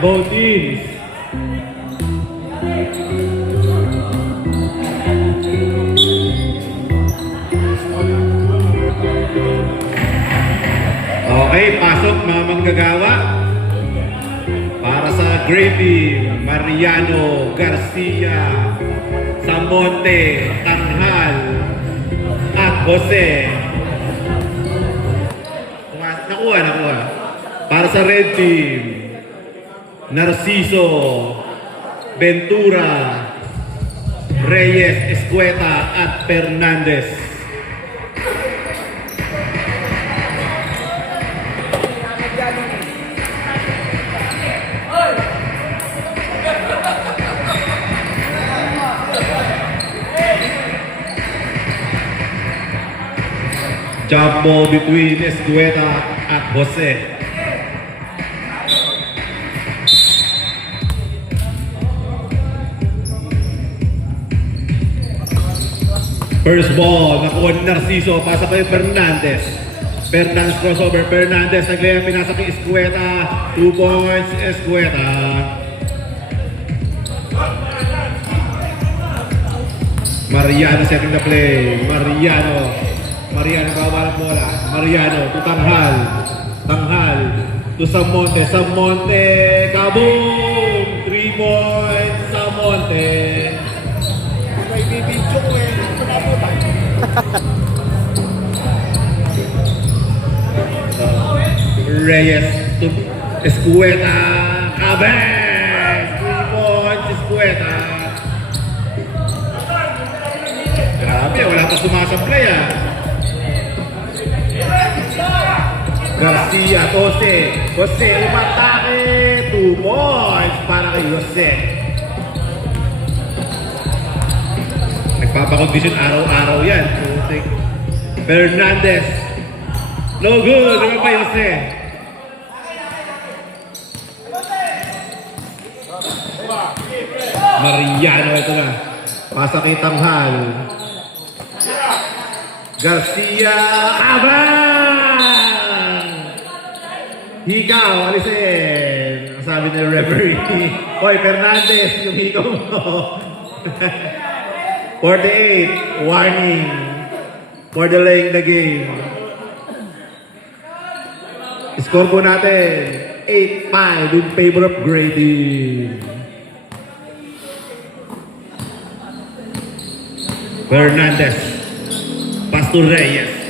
both teams. Okay, pasok mga manggagawa. Para sa Gray Team, Mariano Garcia, Samonte, Tanghal, at Jose. Nakuha. Para sa Red Team, Narciso, Ventura, Reyes, Escueta, at Fernandez. Jump ball between Escueta at Jose. First ball, nakuha ni Narciso, pasa kay Fernandez. Fernandez crossover, Fernandez again, pinasa kay Escueta. 2 points, Escueta. Mariano setting the play. Mariano bawa ng bola. Mariano to Tanghal. Tanghal to Samonte. Samonte. Kaboom! 3 points. Samonte. May bibidyo ko eh. Pinabutan. Reyes to Escueta. Kabeng! 3 points. Escueta. Grabe, wala pa sumasaplay ah. Garcia, Jose umatake, 2 points para kay Jose. Nagpapakondisyon araw-araw yan. Fernandez, no good, naman pa Jose. Mariano, ito na. Pasa kay Tanghal. Garcia, abang! Hikaw, alisin. Ang sabi ng referee. Hoy, Fernandez, yung hikaw mo. 48, warning for delaying the game. Score po natin, 8-5 in favor of Grady. Fernandez. Pass to Reyes.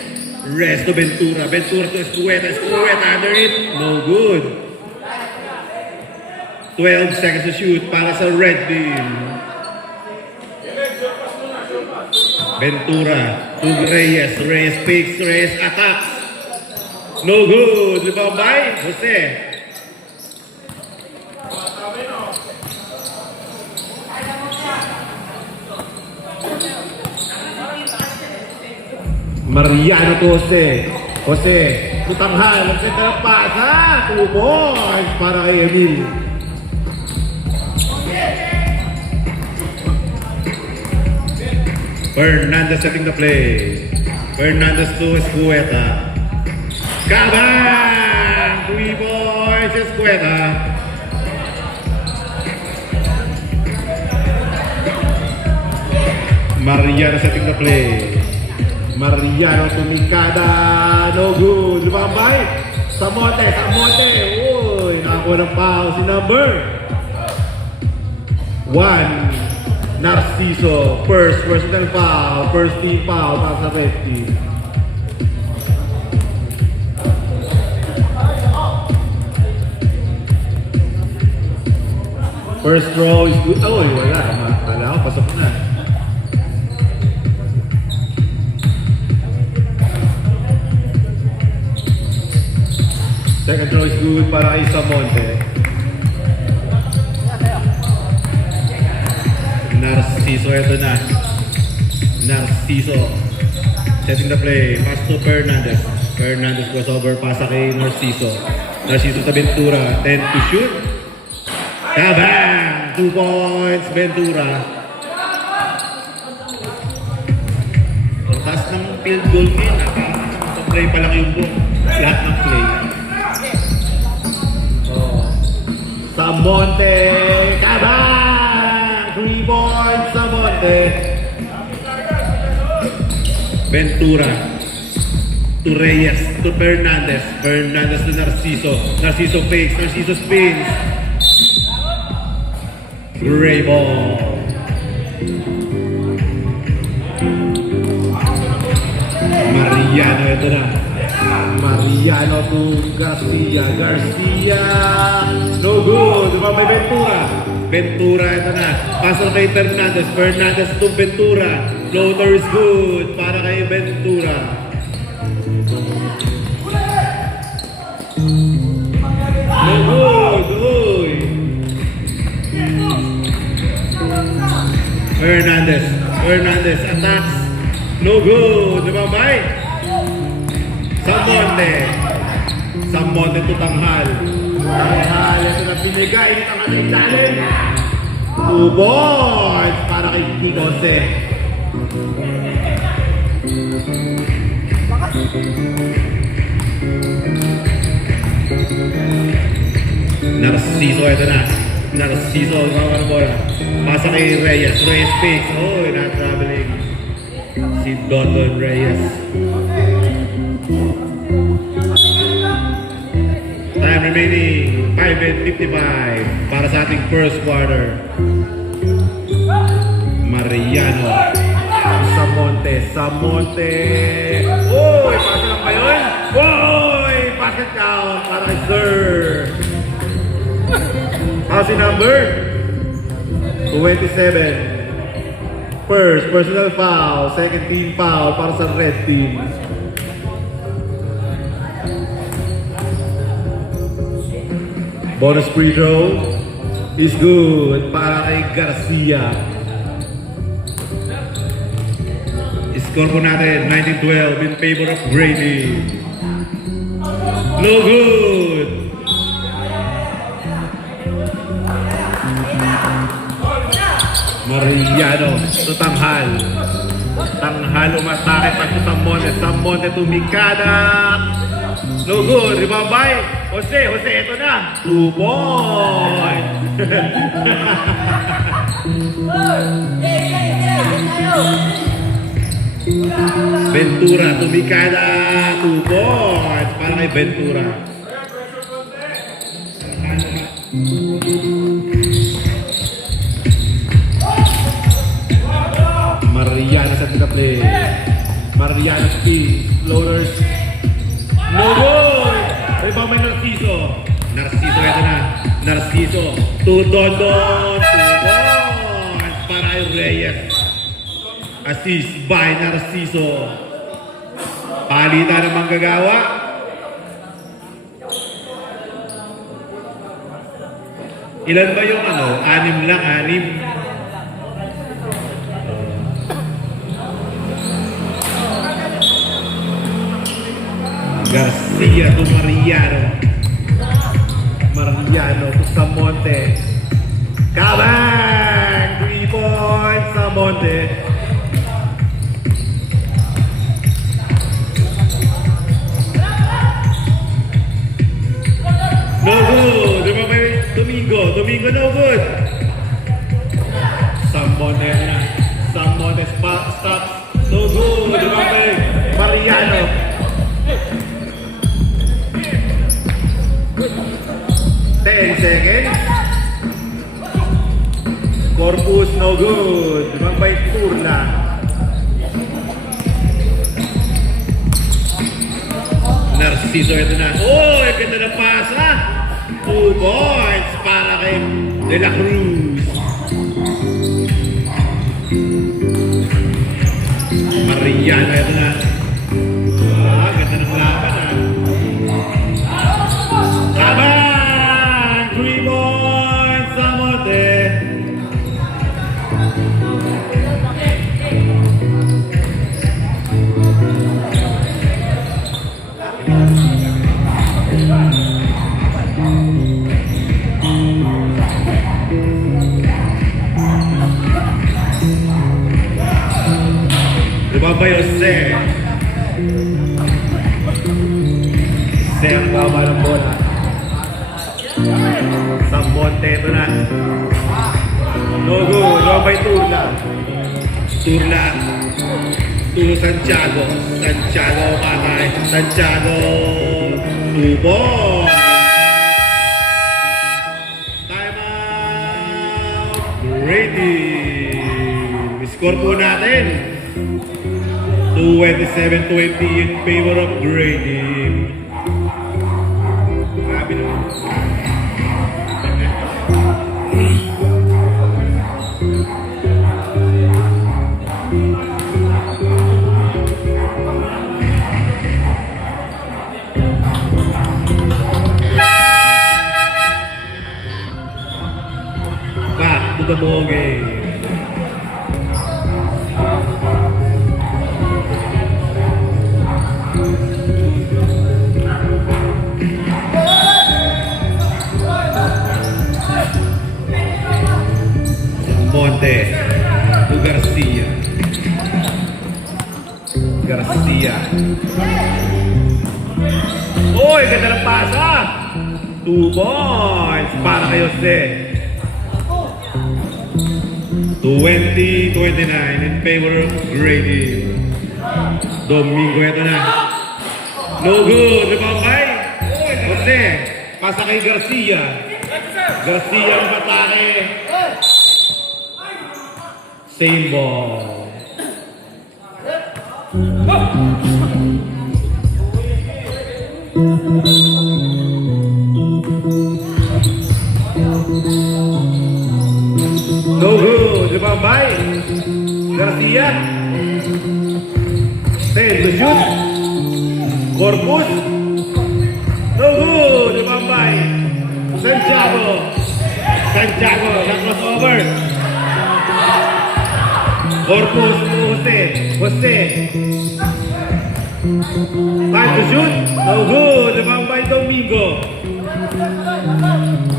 Reyes to Ventura. Ventura to Escueta. Escueta under it. No good. 12 seconds to shoot para sa Red Team. Ventura to Reyes. Reyes picks. Reyes attacks. No good. Rebound by Jose. Mariano to Jose Tanghal, ang center ng pasa, 2 points para kay Emil. Fernandez setting the play. Fernandez to Escueta. Kabang! 3 points, Escueta. Mariano setting the play. Mariano tumikada, no good. Lumabay, Samonte. Uy, nakakuha ng foul si number 1. Narciso, first personal foul, first team foul para sa red team. First throw is good. Oh, wala. Kala ko, pasok na. Second throw is good para kay Samonte. Narciso, ito na. Narciso. Setting the play. Pass to Fernandez. Fernandez crossover. Pasa kay Narciso. Narciso sa Ventura. 10 to shoot. Kabang! 2 points, Ventura. Ang taas ng field goal din. Play pa lang yung book. Lahat ng play. Samonte, kabang! 3 points, Samonte. Ventura to Reyes, to Fernandez. Fernandez to Narciso. Narciso fakes, Narciso spins. Gray ball. Mariano, ito na. Mariano to Garcia. Garcia. No good. Diba may Ventura? Ventura, ito na. Pasok kay Fernandez. Fernandez to Ventura. Floater is good para kay Ventura. No good. Uy. Fernandez. Fernandez attacks. No good. Diba bay? Samonte. Samonte to Tanghal. Tanghal. Ito na binigay ni Tanghal ng ilalim. 2 points para kay Kiko Jose. Narciso, ito na. Narciso, ang bola. Pasa kay Reyes. Reyes fakes. Oh, not traveling. Si Dondon Reyes. Time remaining 5 and 55 para sa ating first quarter. Mariano. Samonte. Samonte. Uy, pass lang ba yun? Uy, pass it count para kay Sir. House number 27. First, personal foul. Second team foul para sa red team. Bonus free throw is good para kay Garcia. Score po natin 19-12 in favor of Grady. No good. Mariano to Tanghal. Tanghal umatake pa to Samonte. Samonte to Mikada. No good. Ribabay. Jose, ito na. 2 points. Ventura to Mikada. 2 points para kay Ventura. Mariano sa play. Mariano spins. Floaters. No good. May ba may Narciso? Narciso, ito na. Narciso. To Dondon. 2 points para kay Reyes. Assist by Narciso. Palitan ng manggagawa. Ilan ba yung 6 lang, 6? Garcia to Mariano. Mariano to Samonte. Kabang! 3 points, Samonte. No good. Di ba may Domingo? Domingo no good. Samonte na. Samonte stops. No good. Di ba may Mariano? 10 seconds. Corpus no good. Magbay Turla. Narciso, ito na. Oh, ganda na pasa. 2 points para kay De La Cruz. Mariano, ito na. Ganda ng laban ah. Tama! 3 points, Samonte. Lumabay Jose. Jose ang baba ng bola. Samonte, ito na. No good. Wrong by Turla. Turla. Tulo Santiago. Santiago patay. Santiago. Tubo. Time out. Ready. Score po natin. 27-20 in favor of Grady. Grabe naman. Back to the ball game. Monte to Garcia. Garcia. Uy, ganda ng pasa. 2 points para kay Jose. 20-29 in favor of Grady. Domingo, ito na. No good. Rebound Jose. Pasa kay Garcia. Garcia ang atake. Same ball. No good. Rebound by Garcia. 10 to shoot. Corpus. No good. Rebound by Santiago. Santiago. That was over. Corpus to Jose. Jose. Time to shoot. No good. Rebound by Domingo.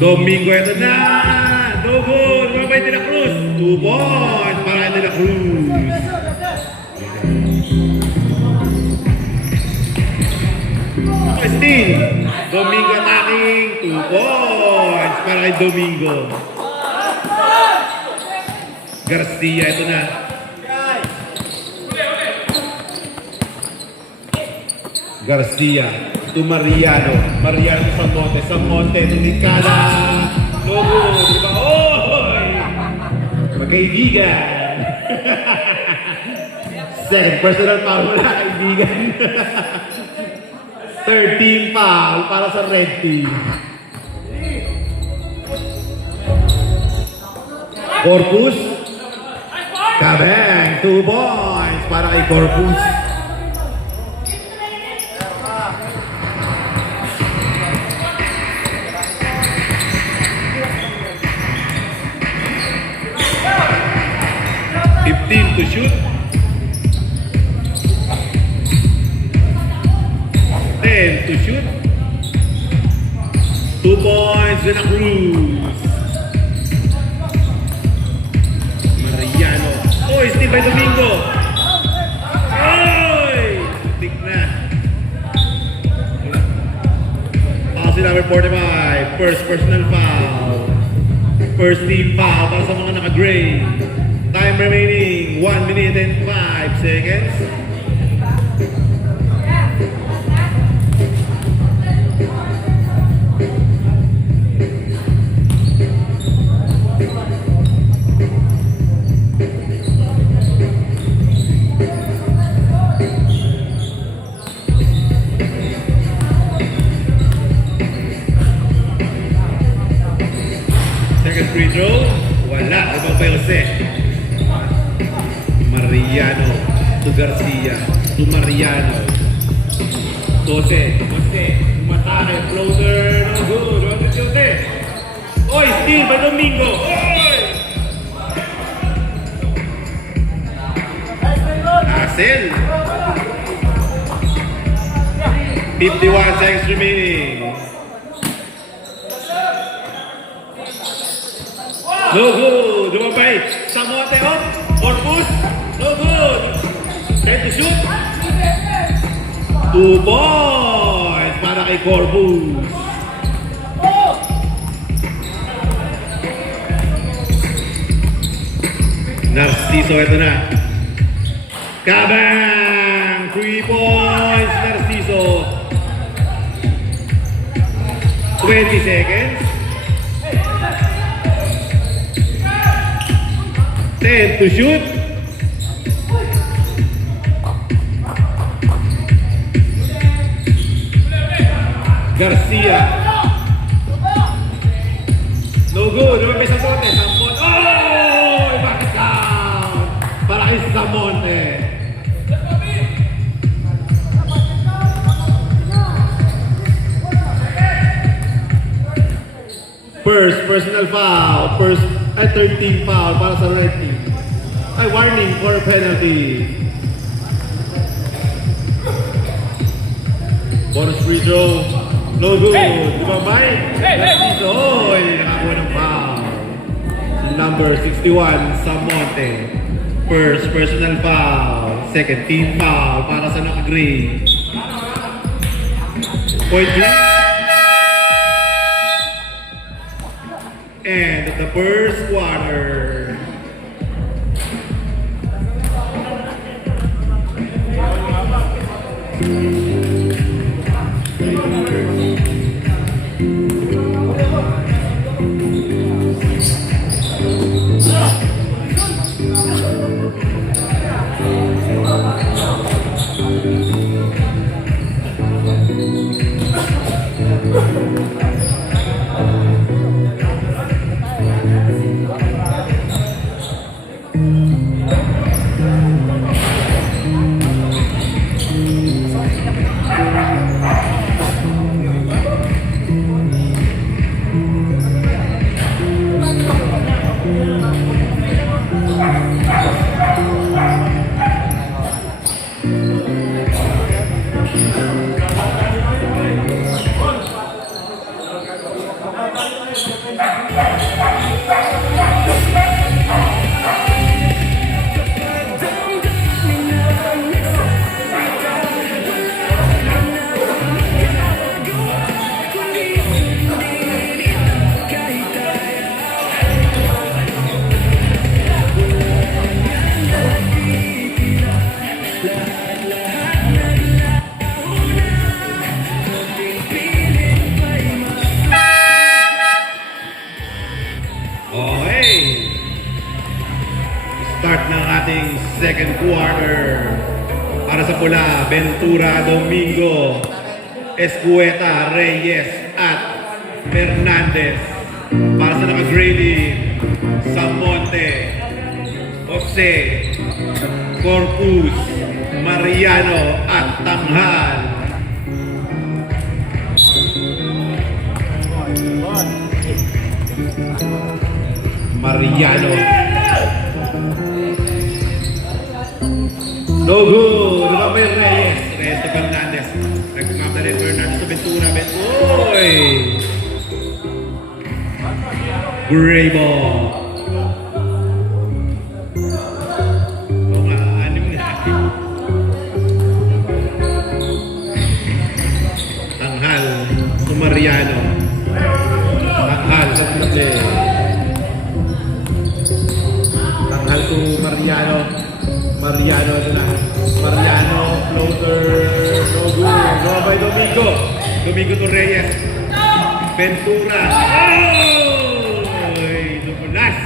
Domingo, ito na. No good. Rebound by De La Cruz. 2 points para De La Cruz. Steal. Domingo attacking. 2 points para kay Domingo. Garcia, ito na. Garcia to Mariano. Mariano to Samonte. Samonte to Nicala. No good. Diba? Oy! Magkaibigan. Second personal foul na kaibigan. 13 foul para sa red team. Corpus. Kabeng. 2 points para kay Corpus. To shoot. 10 to shoot. 2 points in a Cruz. Mariano. Oh, steal by Domingo. Oy! Tik na. Foul number 45. First personal foul. First team foul para sa mga naka-gray. Time remaining 1 minute and 5 seconds. Second free throw. Wala. Ibang pa Jose. Mariano to Garcia to Mariano. Jose. Jose. Umatake. Floater. No good. Jose. Oy, steal by Domingo. Oy! Hassel. 51 seconds remaining. No good. Dumabay. Samonte on. Corpus. No good. Try to shoot. 2 points para kay Corpus. Narciso, ito na. Kabang! 3 points, Narciso. 20 seconds. 10 to shoot. Garcia. No good. Lumabay sa bote. Samonte. Oh! Back down. Para kay Samonte. First, personal foul. First, 13 foul para sa red team. Ay, warning for penalty. Bonus free throw. No good. Bumabay. Oy, nakakuha ng foul. Number 61, Samonte. First, personal foul. Second, team foul para sa naka-green. Point three. And the first quarter. Okay. Start ng ating second quarter. Para sa pula, Ventura, Domingo, Escueta, Reyes, at Fernandez. Para sa naka-Grady, Samonte, Jose, Corpus, Mariano, at Tanghal. Mariano. No good. Lumabay Reyes. Reyes to Fernandez. Nagkamata rin Fernandez to Ventura. Oy! Gray ball. Oo nga, anim na. Tanghal to Mariano. Tanghal sa Tite. Tanghal to Mariano. Mariano ito na. Mariano, floater, no good. No by Domingo. Domingo to Reyes. Ventura. Oy! Dumulas.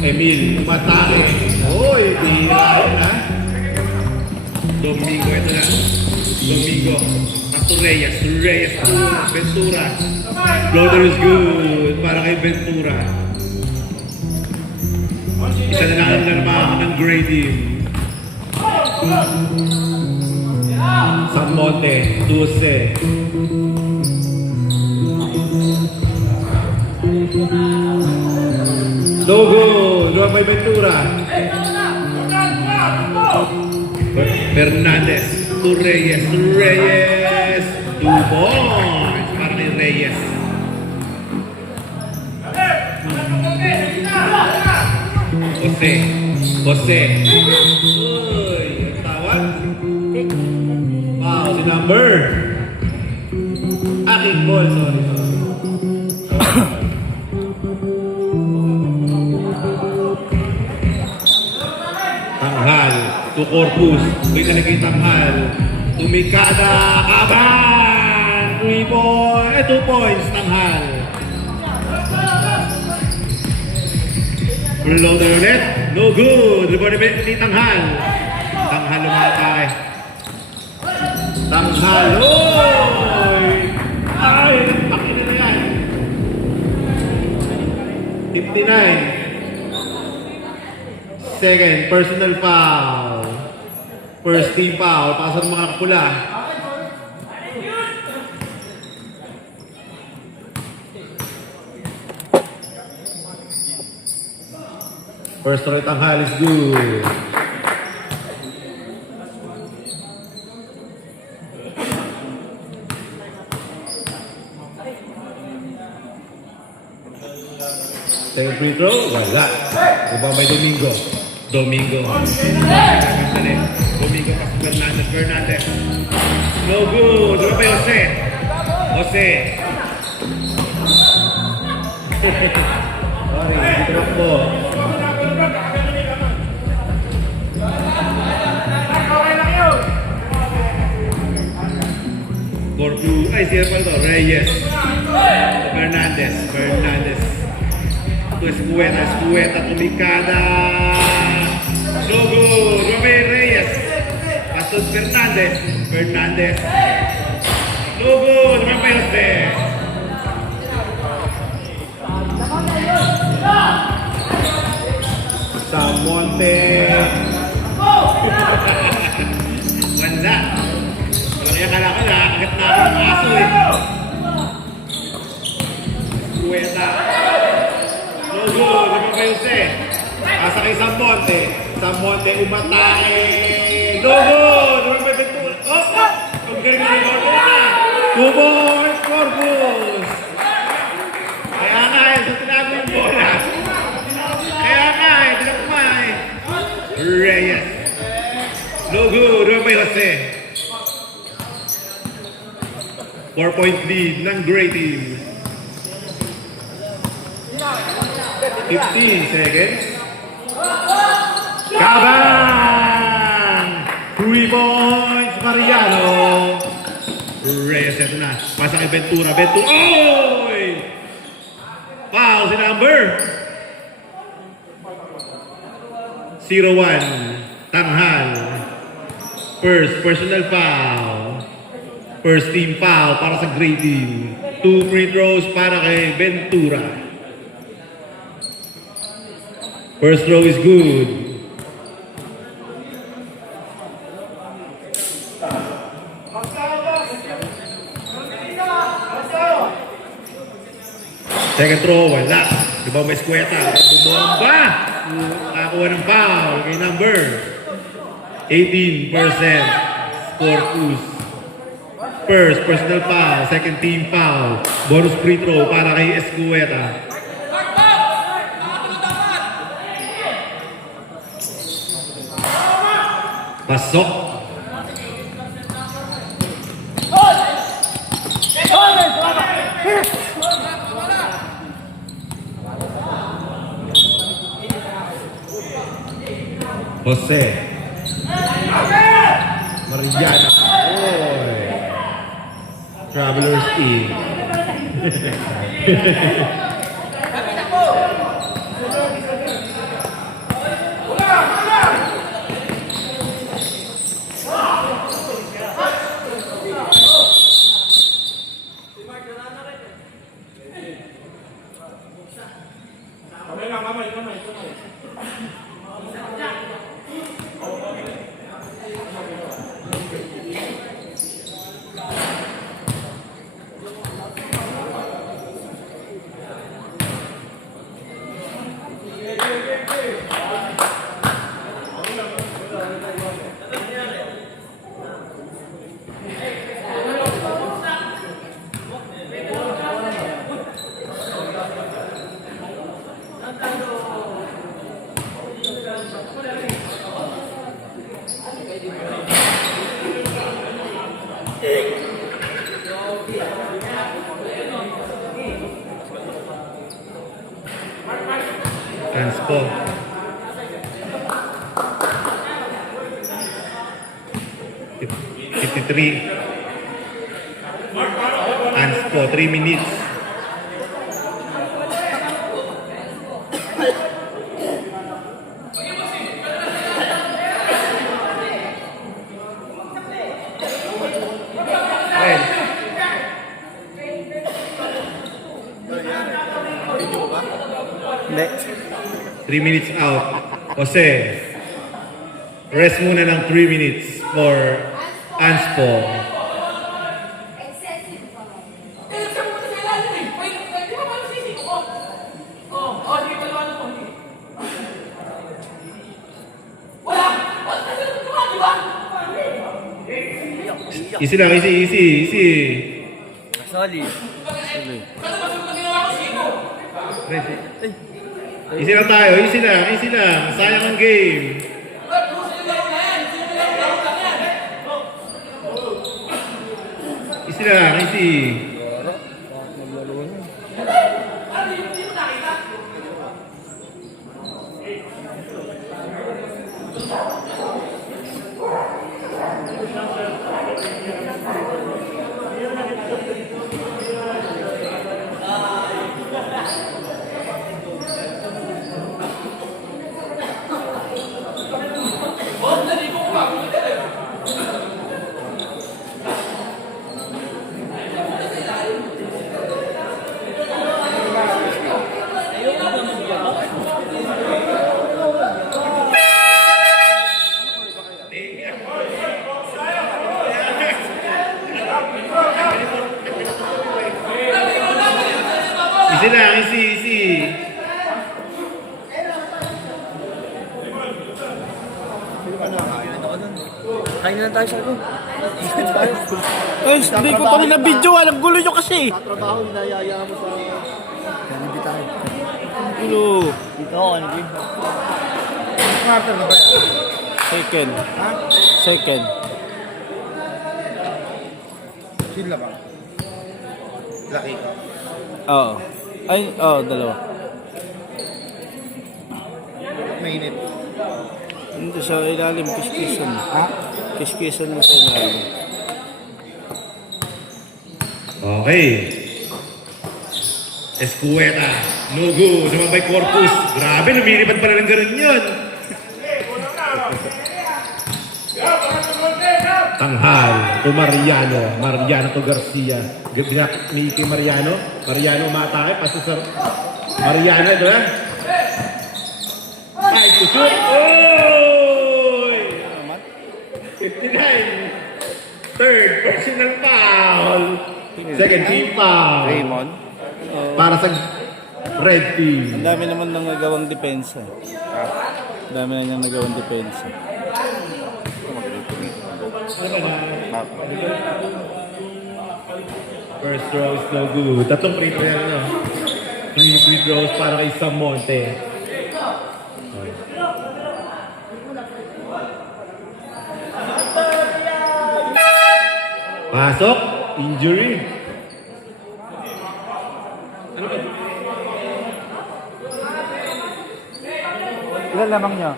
Emil, matake. Oy, bihirahin na. Domingo ito na. Domingo. To Reyes. Reyes to Ventura. Floater is good para kay Ventura. Isa na lang naman ng Grady. Samonte, Dulce. No good. Luwag may Ventura. Fernandez to Reyes. Reyes. 2 points para kay Reyes. Jose. Jose. Uy, tawag. Wow, si number. kickball, sorry. Tanghal, to Corpus, may talagay tanghal. Tumikada, kaban! 2 points, tanghal. Floater ulit, no good. Rebound ni tanghal. Tanghal lumatay. Tanghal, oy! Ay, pakita na yan. 59. Second, personal foul. First team foul. Pasok ng mga kapula. First right tanghal is good. Second free throw, wala. Iba may Domingo. Domingo pas Fernandez. No good. Diba pa Jose? Jose. Sorry, hindi drop po. Corpu, ay siya pa ito, Reyes. Fernandez. Escueta, Tumikada. No good. Romeo Reyes. Pastor Fernandez. No good. Romeo Jose. Samonte. Wala. Walang akala ko na. Agad na ako ng aso eh. Escueta. No good. Romeo Jose. Asa kay Samonte. Samonte umatake. No good. Romeo Ventura. Oh! Ang galing na ito na. 2 points, Corpus. Kaya nga eh. So tinago yung bola. Kaya nga eh. Tinakmay. Reyes. No good. Romeo Jose. 4-point lead ng Gray Team. 15 seconds. Kaban! 3 points, Mariano. Reyes, ito na. Pasa kay Ventura. Oy! Foul si number 0-1. Tanghal. First, personal foul. First team foul para sa Gray Team. 2 free throws para kay Ventura. First throw is good. Second throw, wala. Diba may Escueta? Bumomba! Nakakuha ng foul kay number 18%. Corpus. First, personal foul. Second team foul. Bonus free throw para kay Escueta. Pasok. Jose. Mariana. Oy. Travelers team. Anspo. $53. Anspo, 3 minutes. Well, Hindi. 3 minutes out. Jose, rest muna ng 3 minutes for Anspo. Excessive pa. Easy lang, easy. Solid. Easy lang tayo, easy lang. Sayang ang game. Easy lang, easy. Easy lang, easy. Kain na lang tayo sa ako. Hindi ko pa rin na video. Alam gulo nyo kasi. Trabaho, hinayaya mo sa... Hindi tayo. Gulo. Dito ako, ano din? Quarter na ba yan? Second. Ha? Second. Sila ba? Laki ka? Oo. Ay, oo, dalawa. Mainit. Hindi sa ilalim, kiskisan. Ha? Kiskisan mo sa ilalim. Okay. Escueta. No good. Naman by Corpus. Grabe, lumilipad pala ng ganun yun. Tanghal. To Mariano to Garcia. Ni kay Mariano. Mariano umatake. Paso sa Mariano, diba? 5 to shoot. Oy! 59. Third personal foul. Second team foul. Raymond. Para sa red team. Ang dami naman nang nagawang depensa. Ang dami na niyang nagawang depensa. First throw is no good. Tatlong free throw yan, no? 3 free throws para kay Sam Monte. Pasok. Injury. Ano ba? Ilan lamang niya?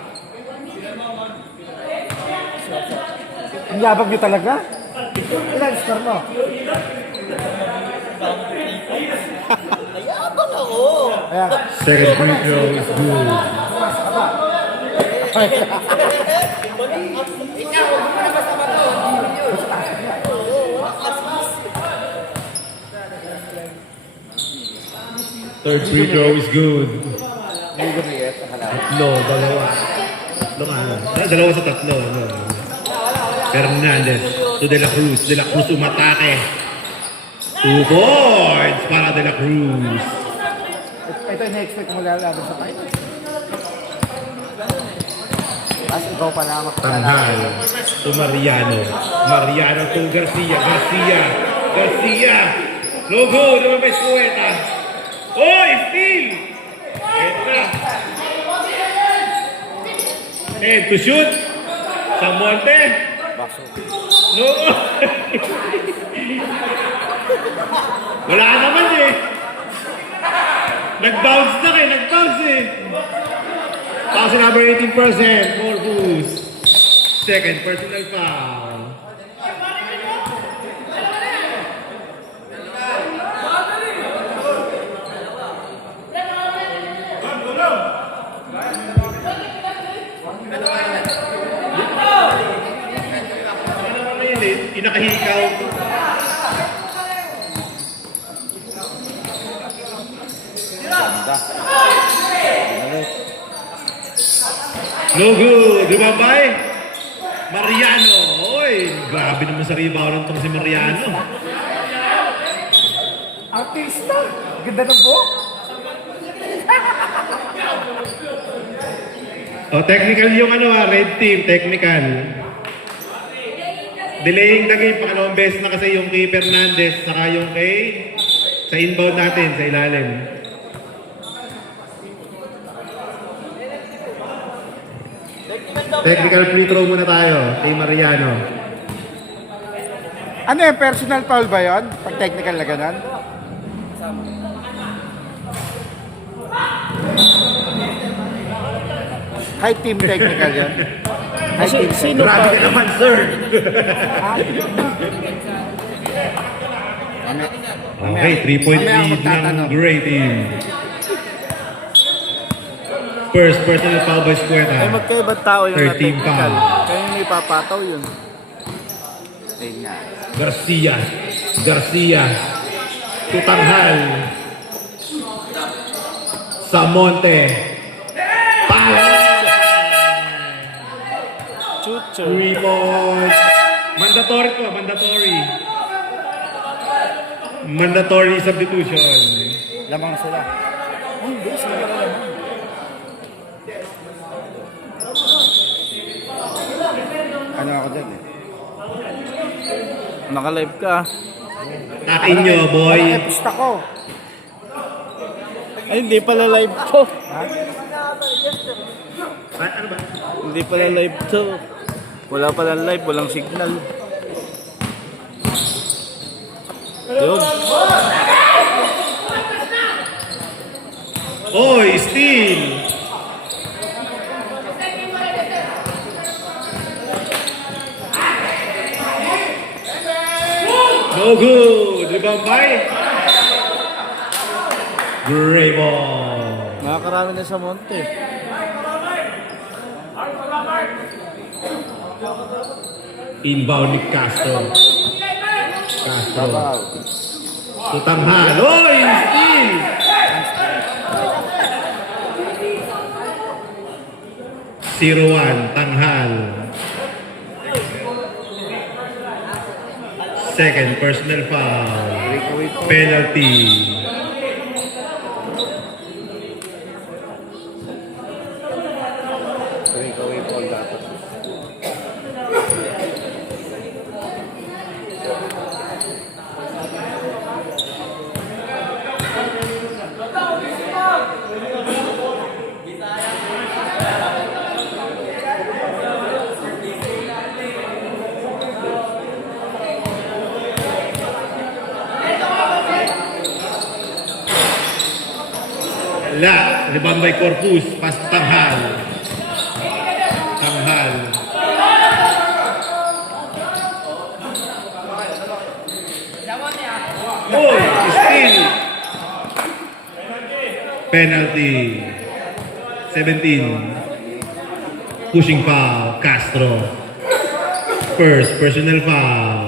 Ang yabag niyo talaga? Ilan score mo? Mayabang ako! Ayan. Second free throw is good. Third free throw is good. Tatlo, dalawa. Tatlo nga. Dalawa sa tatlo. Ano? Fernandez to De La Cruz. De La Cruz umatake. 2 boards para De La Cruz. Ito yung na-expect mo lalaban sa tayo. As ikaw pa na Tanghal to Mariano. Mariano to Garcia. Garcia. Logo, naman may Escueta. Oh, steal! Etra. And to shoot. Sam Monte. No. Wala naman eh. Nag-bounce na kayo, nag-bounce eh. Pass number 18%, Corpus. Second personal foul. Inakahikaw. No good. Di ba, bay? Mariano. Oy, grabe naman sa rebound itong si Mariano. Artista! Ganda ng buhok! Technical yung red team, technical. Delaying the game, pangalawang beses na kasi yung kay Fernandez, saka yung sa inbound natin, sa ilalim. Technical free throw muna tayo, kay Mariano. Ano yung personal foul ba yun? Pag technical na ganun? High team technical yun. High team Sino Grabe ka naman, sir! Okay, 3-point lead ng Gray team. First personal foul by Ay Squeta. magkaibang tao yung 13 na-technical. foul. Kaya yung ipapataw yun. Ayun nga. Garcia. Tutanghal. Samonte. Pala! Chucho. 3 points. Mandatory to, mandatory. Mandatory substitution. Lamang sila. Hindi, sila ka lamang. Ano ako dyan eh? Naka-live ka. Akin nyo, boy. Pista ko. Ay, hindi pala live to. Ano ba? Hindi pala live to. Wala pala live, walang signal. Yun. Oy, steal! No good! Rebound Gray ball. Nakakarami na sa Monte. Inbound ni Castro. Babaw. Tutanghal. Oy, steal! Zero one, Tanghal. Second personal foul. Penalty. Breakaway ball dapat. La, rebound by Corpus, pas Tanghal. Tanghal. Oh, steal. Penalty. 17. Pushing foul, Castro. First personal foul.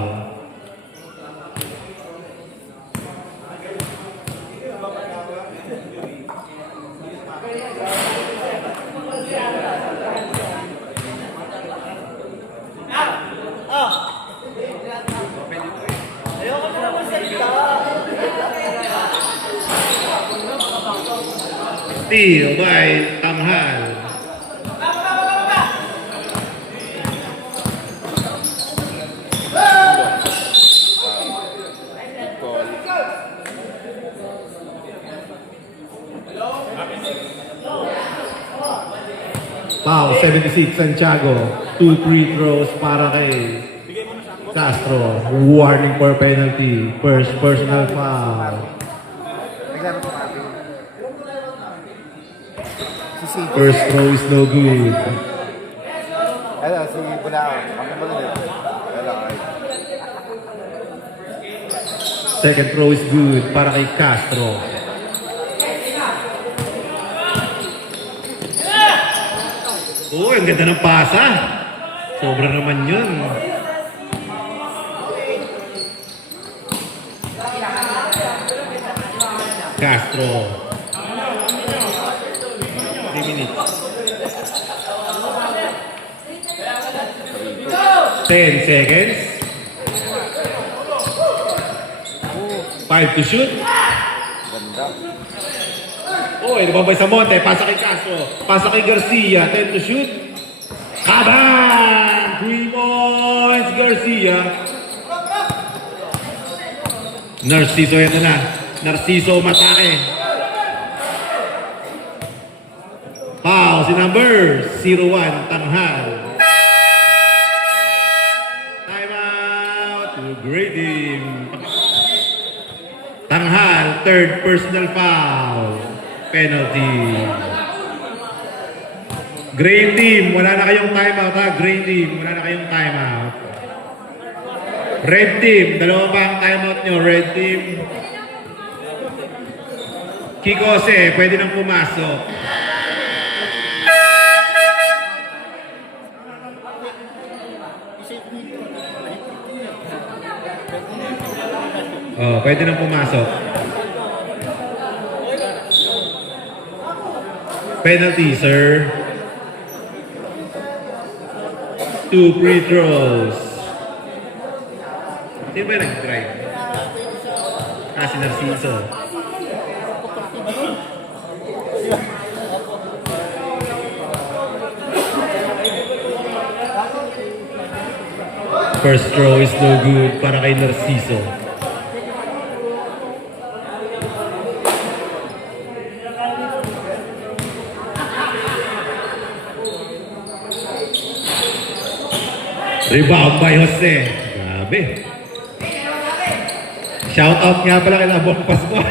Steal by Tanghal. Foul, 76 Santiago. 2 free throws para kay Castro. Warning for penalty. First personal foul. Naglaro sa kami. First throw is no good. Hello, si Bulao. Ako ba rin? Hello, ay. Second throw is good para kay Castro. Oh, ang ganda ng pasa. Sobra naman yun. Castro. 3 minutes. 10 seconds. 5 to shoot. Ganda. Oh, nababay sa Monte. Pasa kay Castro. Pasa kay Garcia. 10 to shoot. Kaban! 3 points, Garcia. Narciso, ito na. Narciso, matake. Foul, si number 01, Tanghal. Time out to great team. Tanghal, third personal foul. Penalty. Green team, wala na kayong timeout ha. Green team, wala na kayong timeout. Red team, dalawa pa ang timeout nyo. Red team. Kikose, pwede nang pumasok. Oh, pwede nang pumasok. Penalty, sir. 2 free throws. Sino ba nag-drive? Si Narciso. First throw is no good para kay Narciso. Rebound by Jose. Grabe. Shout out nga pala kay Buang Pascual.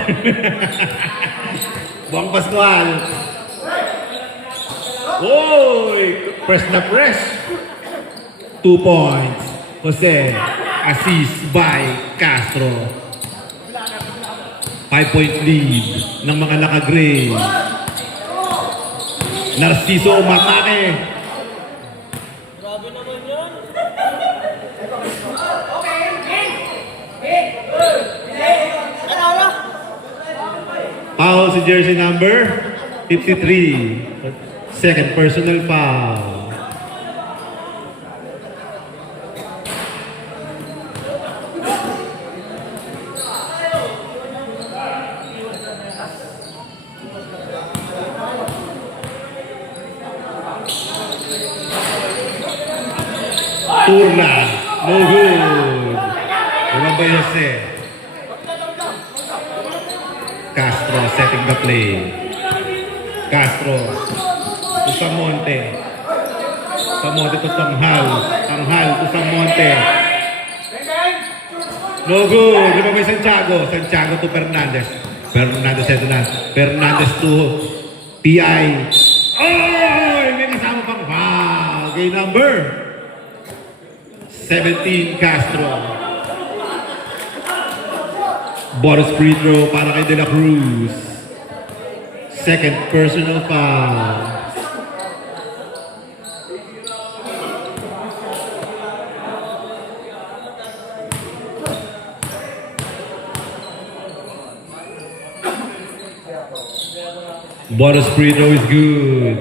Buang Pascual. Oy! Press na press. 2 points. Jose. Assist by Castro. 5-point lead ng mga naka-gray. Narciso umatake. Foul si jersey number 53. Second personal foul. Turna. No good. Remember Jose. Castro setting the play. Castro to Samonte. Samonte to Tanghal. Tanghal to Samonte. No good. Di ba may Santiago? Santiago to Fernandez. Fernandez ito na. Fernandez to P.I. Oh! May kasama pang foul. Okay, number 17 Castro. Bonus free throw para kay De La Cruz. Second personal foul. Bonus free throw is good.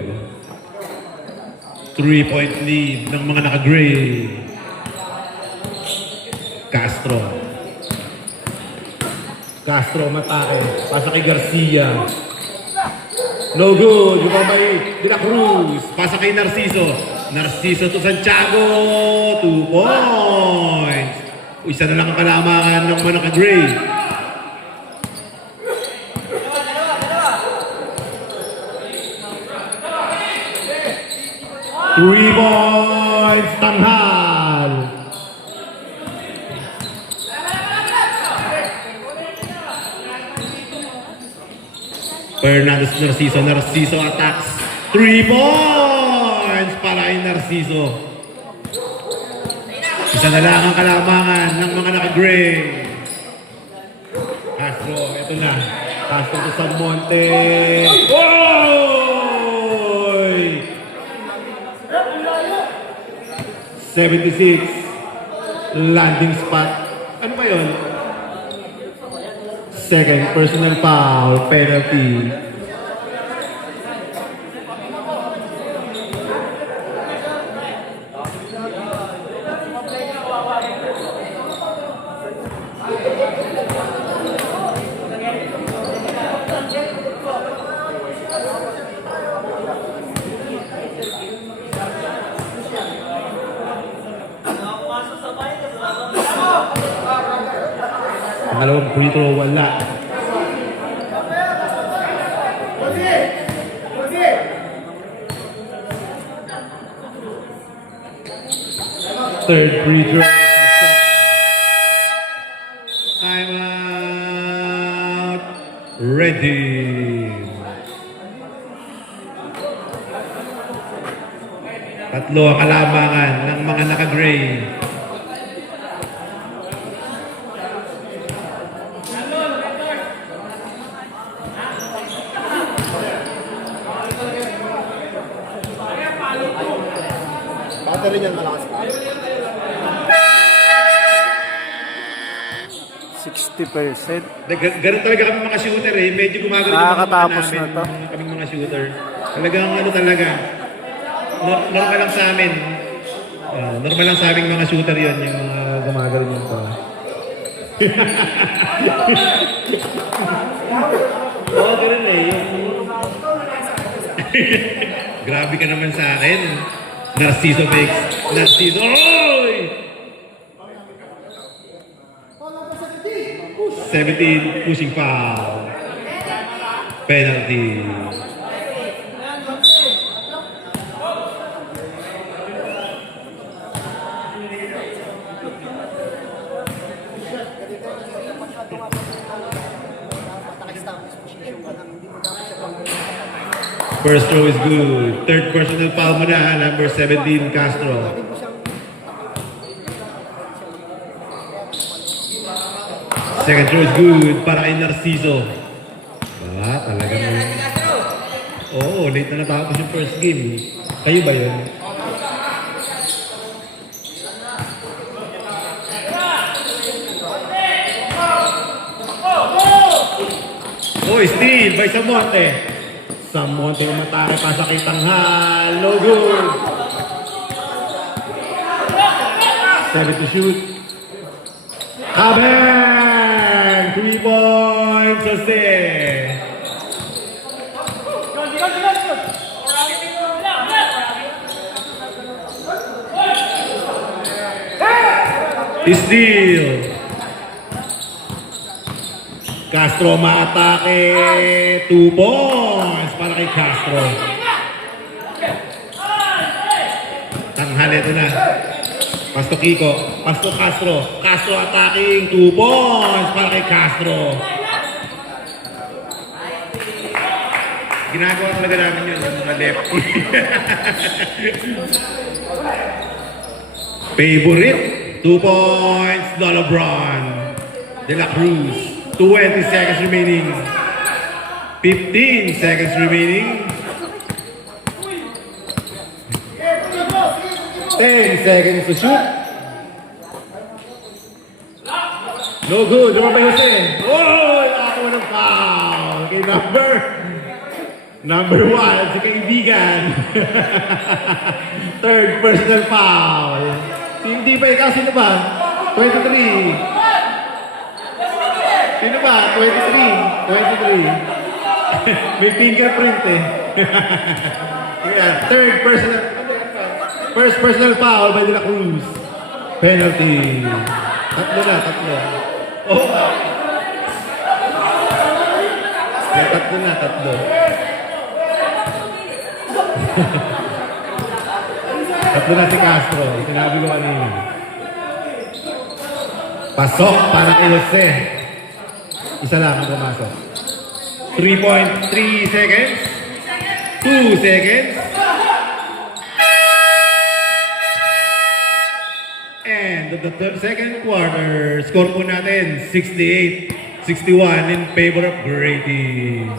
3-point lead ng mga naka-gray. Castro. Castro matake. Pasa kay Garcia. No good. Yung may De La Cruz. Pasa kay Narciso. Narciso to Santiago. 2 points. Isa na lang ang kalamangan ng mga naka-gray. Three points. Tanghal. Fernandez Narciso. Narciso attacks. 3 points para kay Narciso. Isa na lang ang kalamangan ng mga naka-gray. Castro, ito na. Castro to San Monte. Oy! 76. Landing spot. Ano ba yun? Second personal foul, penalty. Pangalawang free throw, wala. Third free throw. Time out. Ready. Tatlo ang kalamangan ng mga naka-gray. Battery niyan malakas. 60%. Ganun talaga kami mga shooter eh. Medyo gumagano Nakakatapos namin, na to. kaming mga shooter. Talagang ano talaga. Normal lang sa amin. Normal lang sa aming mga shooter yon yung mga gumagano yun to. Oo, ganun eh. Grabe ka naman sa akin. Narciso fakes. Narciso. Oy! 17, pushing foul. Penalty. First throw is good. Third personal foul mo na, number 17, Castro. Second throw is good para kay Narciso. Talagang... Oo, late na natapos yung first game. Kayo ba yun? Steal by Samonte. Samonte umatake pa sa kitanghal. No good. 7 to shoot. Habang! 3 points, Jose. Steal. Castro maatake. 2 points para kay Castro. Tanghal ito na. Pasto Kiko. Pasto Castro. Castro attacking. 2 points para kay Castro. Ginagawa talaga namin yun. Yung mga lefty. Favorite. 2 points. LeBron. De La Cruz. 20 seconds remaining. 15 seconds remaining. 10 seconds to shoot. No good. Lumabay Jose. Oh! Ako ng foul. Okay, number 1, si kaibigan. Third personal foul. Hindi ba ikaw? Sino ba? 23. Sino ba? 23. May fingerprint eh. Yeah, first personal foul by De La Cruz. Penalty. Tatlo. Oh. Tatlo. Tatlo na si Castro. Sinabi ko kanina. Pasok para kay Jose. Isa lang ang pumasok. 3.3 seconds. 2 seconds. And the second quarter, score po natin 68-61 in favor of Grady.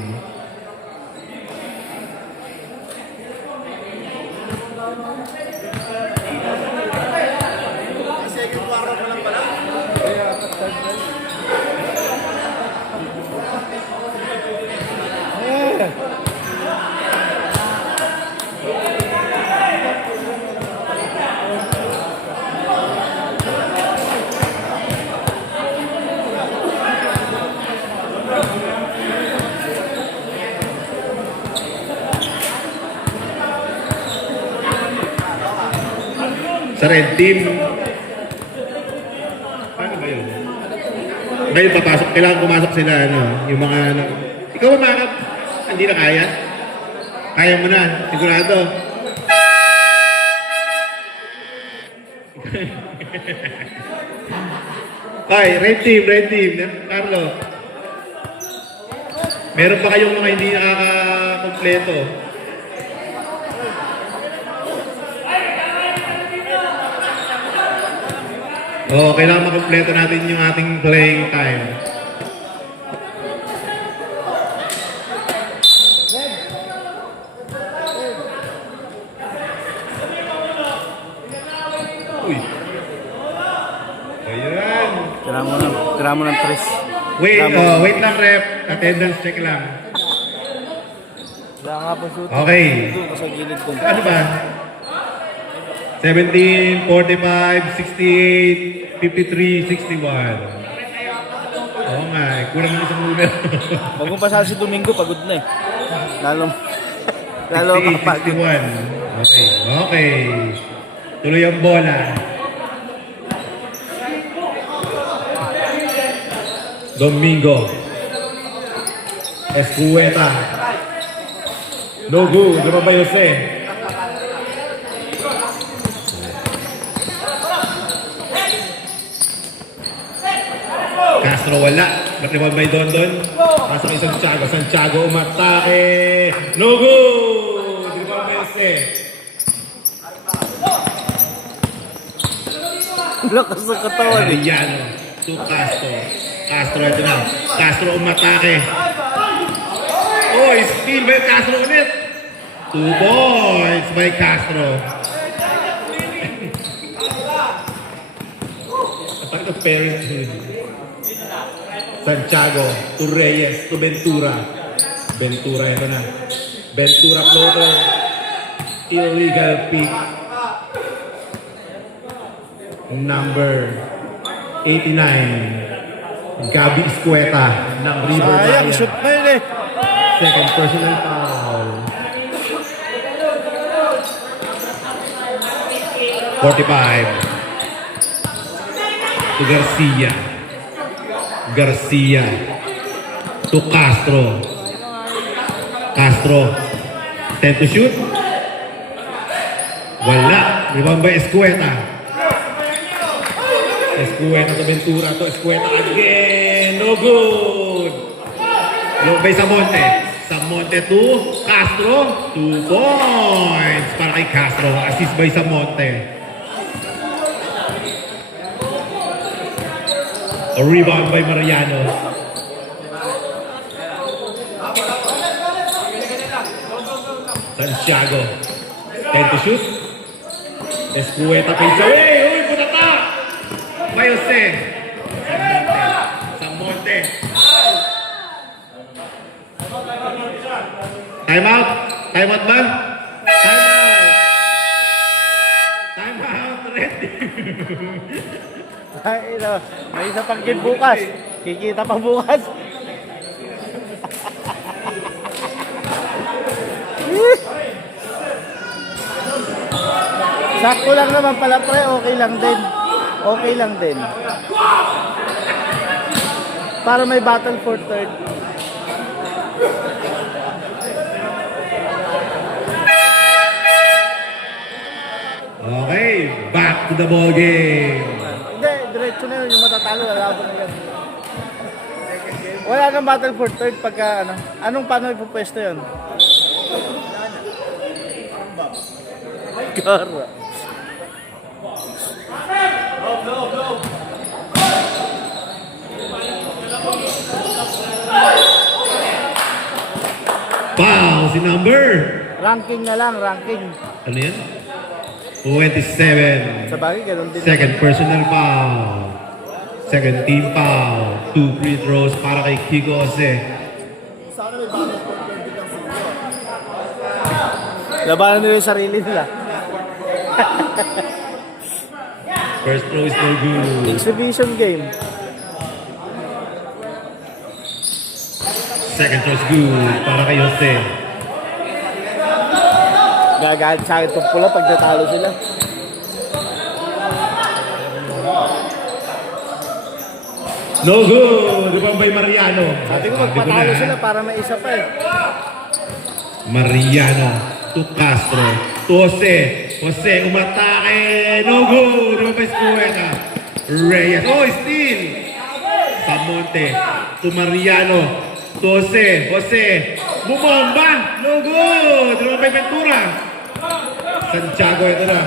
Sa red team, paano ba yun? Ngayon papasok, kailangan pumasok sila, ano, yung mga, ikaw umangat, hindi na kaya? Kaya mo na, sigurado. Okay, red team, Carlo. Meron pa kayong mga hindi nakaka-kompleto? Oo, kailangan makompleto natin yung ating playing time. Uy. Ayan. Tira mo ng 3. Wait lang rep. Attendance check lang. Wala nga po shoot. Okay. Doon ka sa gilid doon. Ano ba? 17, 45, 68, 53, 61. Oo nga, kulang ng isang numero. Pag mo pasal si Domingo, pagod na eh. Lalo 68, kapag. 61. Okay. Tuloy ang bola. Domingo. Escueta. No good. Di ba ba Jose? Castro wala. Nakiwag may Dondon. Pasok isang Santiago. Santiago umatake. No good. Di ba ba Jose? Lakas ng katawan eh. Arellano to Castro. Castro ito na. Castro umatake. Oh, steal by Castro ulit. 2 points by Castro. Attack of parenthood. Santiago to Reyes to Ventura. Ventura ito na. Ventura floater. Illegal pick. Number 89, Gabi Escueta ng River Sayang, Bayan. shoot na yun eh. Second personal foul. 45 to Garcia. Garcia to Castro. Castro 10 to shoot. Wala. Rebound by Escueta. Escueta to Ventura to Escueta again. No good. Low by Samonte. Samonte to Castro. 2 points para kay Castro. Assist by Samonte. A rebound by Mariano. Santiago. 10 to shoot. Escueta fades away. Uy, punata! By Jose. Samonte. Time out. Time out ba? Time out. Time out. Ready. Ay, no. May isa pang game bukas. Kikita pa bukas. Sakto lang naman pala pre, okay lang din. Okay lang din. Para may battle for third. Okay, back to the ball game. Hindi, diretso na yun. Yung matatalo, lalaban na yan. Second game. Wala kang battle for third pagka ano. Anong paano ipupwesto yun? Gara. Foul si number. Ranking na lang, ranking. Ano yan? 27. Sa bagay, ganun din. Second personal foul. Second team foul. 2 free throws para kay Kiko Jose. Labanan nila yung sarili nila. First throw is no good. Exhibition game. Second throw is good para kay Jose. Gagalit sa akin itong pula pag natalo sila. No good. Rebound Mariano. Sabi ko magpatalo sila para may isa pa eh. Mariano to Castro. To Jose. Jose umatake. No good. Rebound by Escuela. Reyes. Oh, steal. Samonte. To Mariano. To Jose. Jose. Bumomba. No good. Rebound by Ventura. Santiago ito na.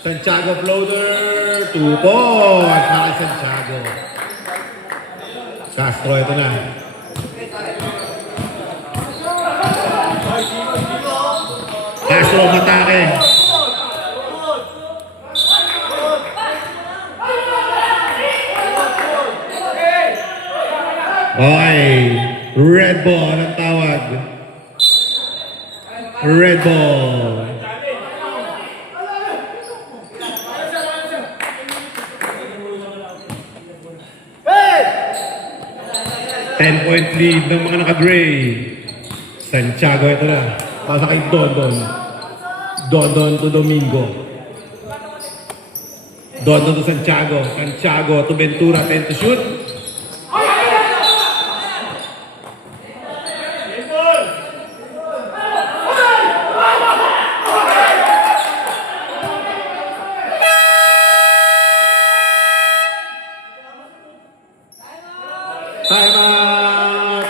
Santiago floater. 2 points. Para Santiago. Castro ito na. Castro matake. Okay. Red ball ang tawag. Red ball. Hey! 10-point lead ng mga naka-gray. Santiago ito na. Pasa kay Dondon. Dondon to Domingo. Dondon to Santiago. Santiago to Ventura. 10 to shoot. Time out.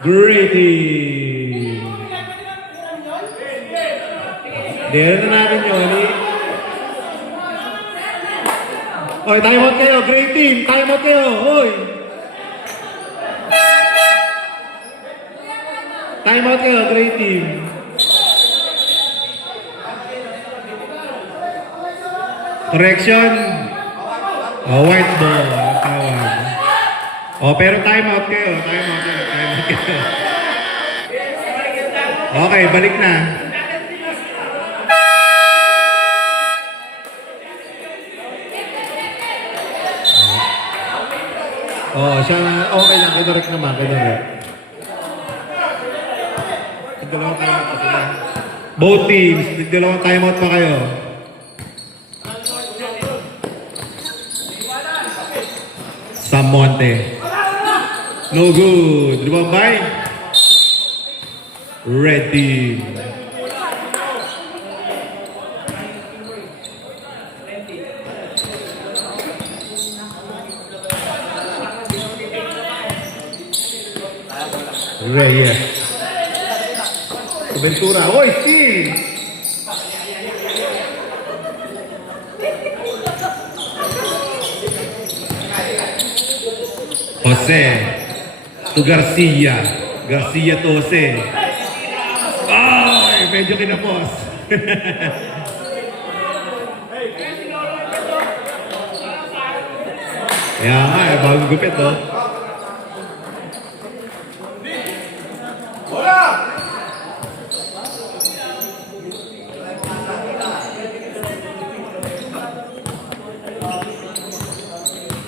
Great team. Dero na natin yun. Oy, time out kayo. Great team. Time out kayo. Oy. Time out kayo. Great team. Correction. Oh, white ball. Tawag. Oh, pero time out kayo. Time out kayo. Time out kayo. Okay, balik na. Oh, siya, okay lang. Kinorek naman. Kinorek. Dalawang time out pa sila. Both teams, dalawang time out pa kayo. Samonte. No good. Rebound by Red team. Reyes. Ventura. Oy, steal! Jose. To Garcia. Garcia to Jose. Ay, medyo kinapos. Kaya nga, bagong gupit, oh.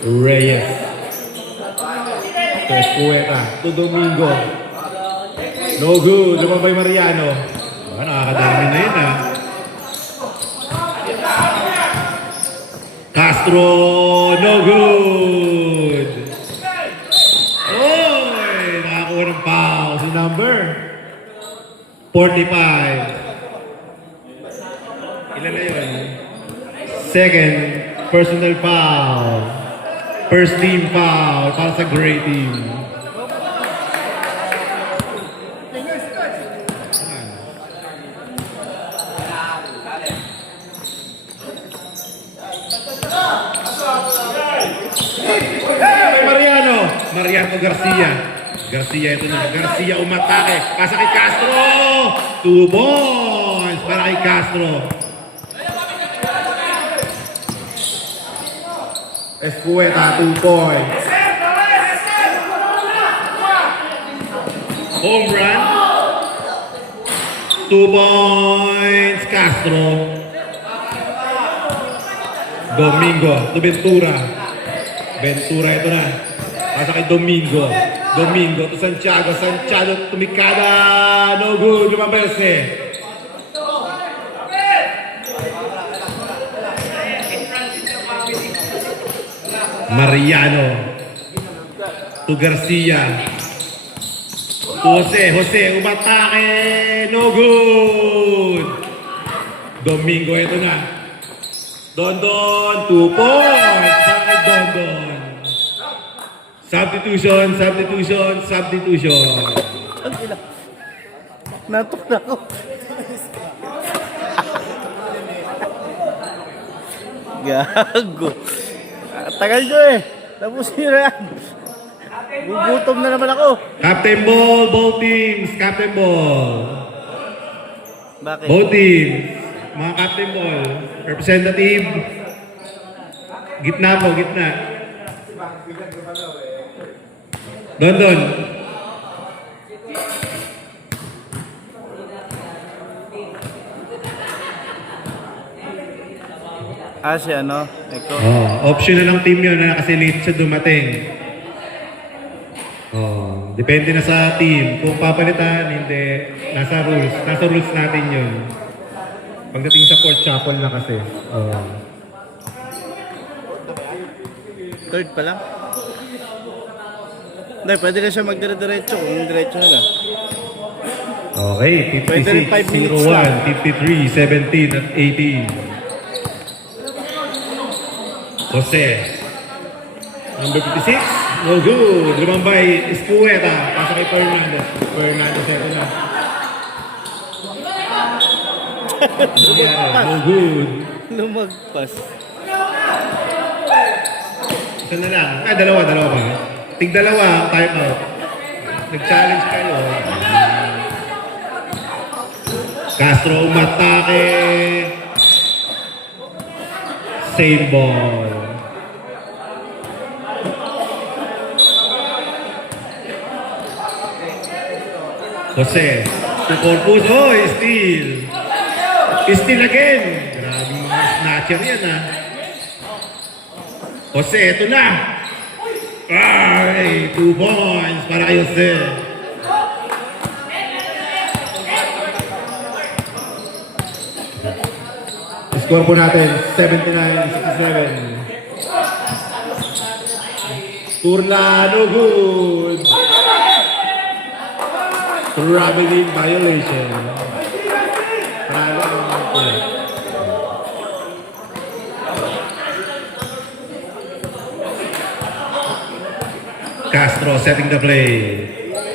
Reyes. To Escueta. To Domingo. No good. Lumabay Mariano. Nakakadami na yun, ah. Castro. No good. Oy! Nakakuha ng foul. Si number 45. Ilan na yun? Second personal foul. First team foul para sa gray team. Mariano Garcia. Garcia ito na. Garcia umatake. Pasa kay Castro. 2 points para kay Castro. Escueta, 2 points. Home run. 2 points. Castro. Domingo. Ventura. Ventura ito na. Pasa kay Domingo. Domingo to Santiago. Santiago tumikada. No good. Lumabese. Mariano. To Garcia. Jose umatake. No good. Domingo ito na. Dondon. 2 points. Para kay Dondon. Substitution. Natok na ako. Gago. Tagal ko eh. Tapusin nyo na yan. Gugutom na naman ako. Captain ball, both teams. Captain ball. Bakit? Both teams. Mga captain ball. Representative. Gitna po, gitna. Dondon. Si ano? Eko. Optional lang team yun na kasi late siya dumating. Depende na sa team. Kung papalitan, hindi. Nasa rules natin yun. Pagdating sa Port Chapel na kasi. Third pa lang? Hindi, pwede na siya magdire-diretso kung diretso na lang. Okay, Pwede rin 5 minutes 56, 01, 53, 17 at 18. Jose. Number 56. No good. Lumambay. Escueta. Pasa kay Fernandez. Fernandez ito na. No good. Lumagpas. Isa na lang. Dalawa pa. Tig-dalawa. Time out. Nag-challenge kayo. Castro umatake. Same ball. Jose. To Corpus. Oh, steal. Steal again. Grabe mga snatcher yan ha. Jose, ito na. Ay, 2 points para kay Jose. Score po natin, 79-67. Turla, no good. Traveling violation. Castro setting the play.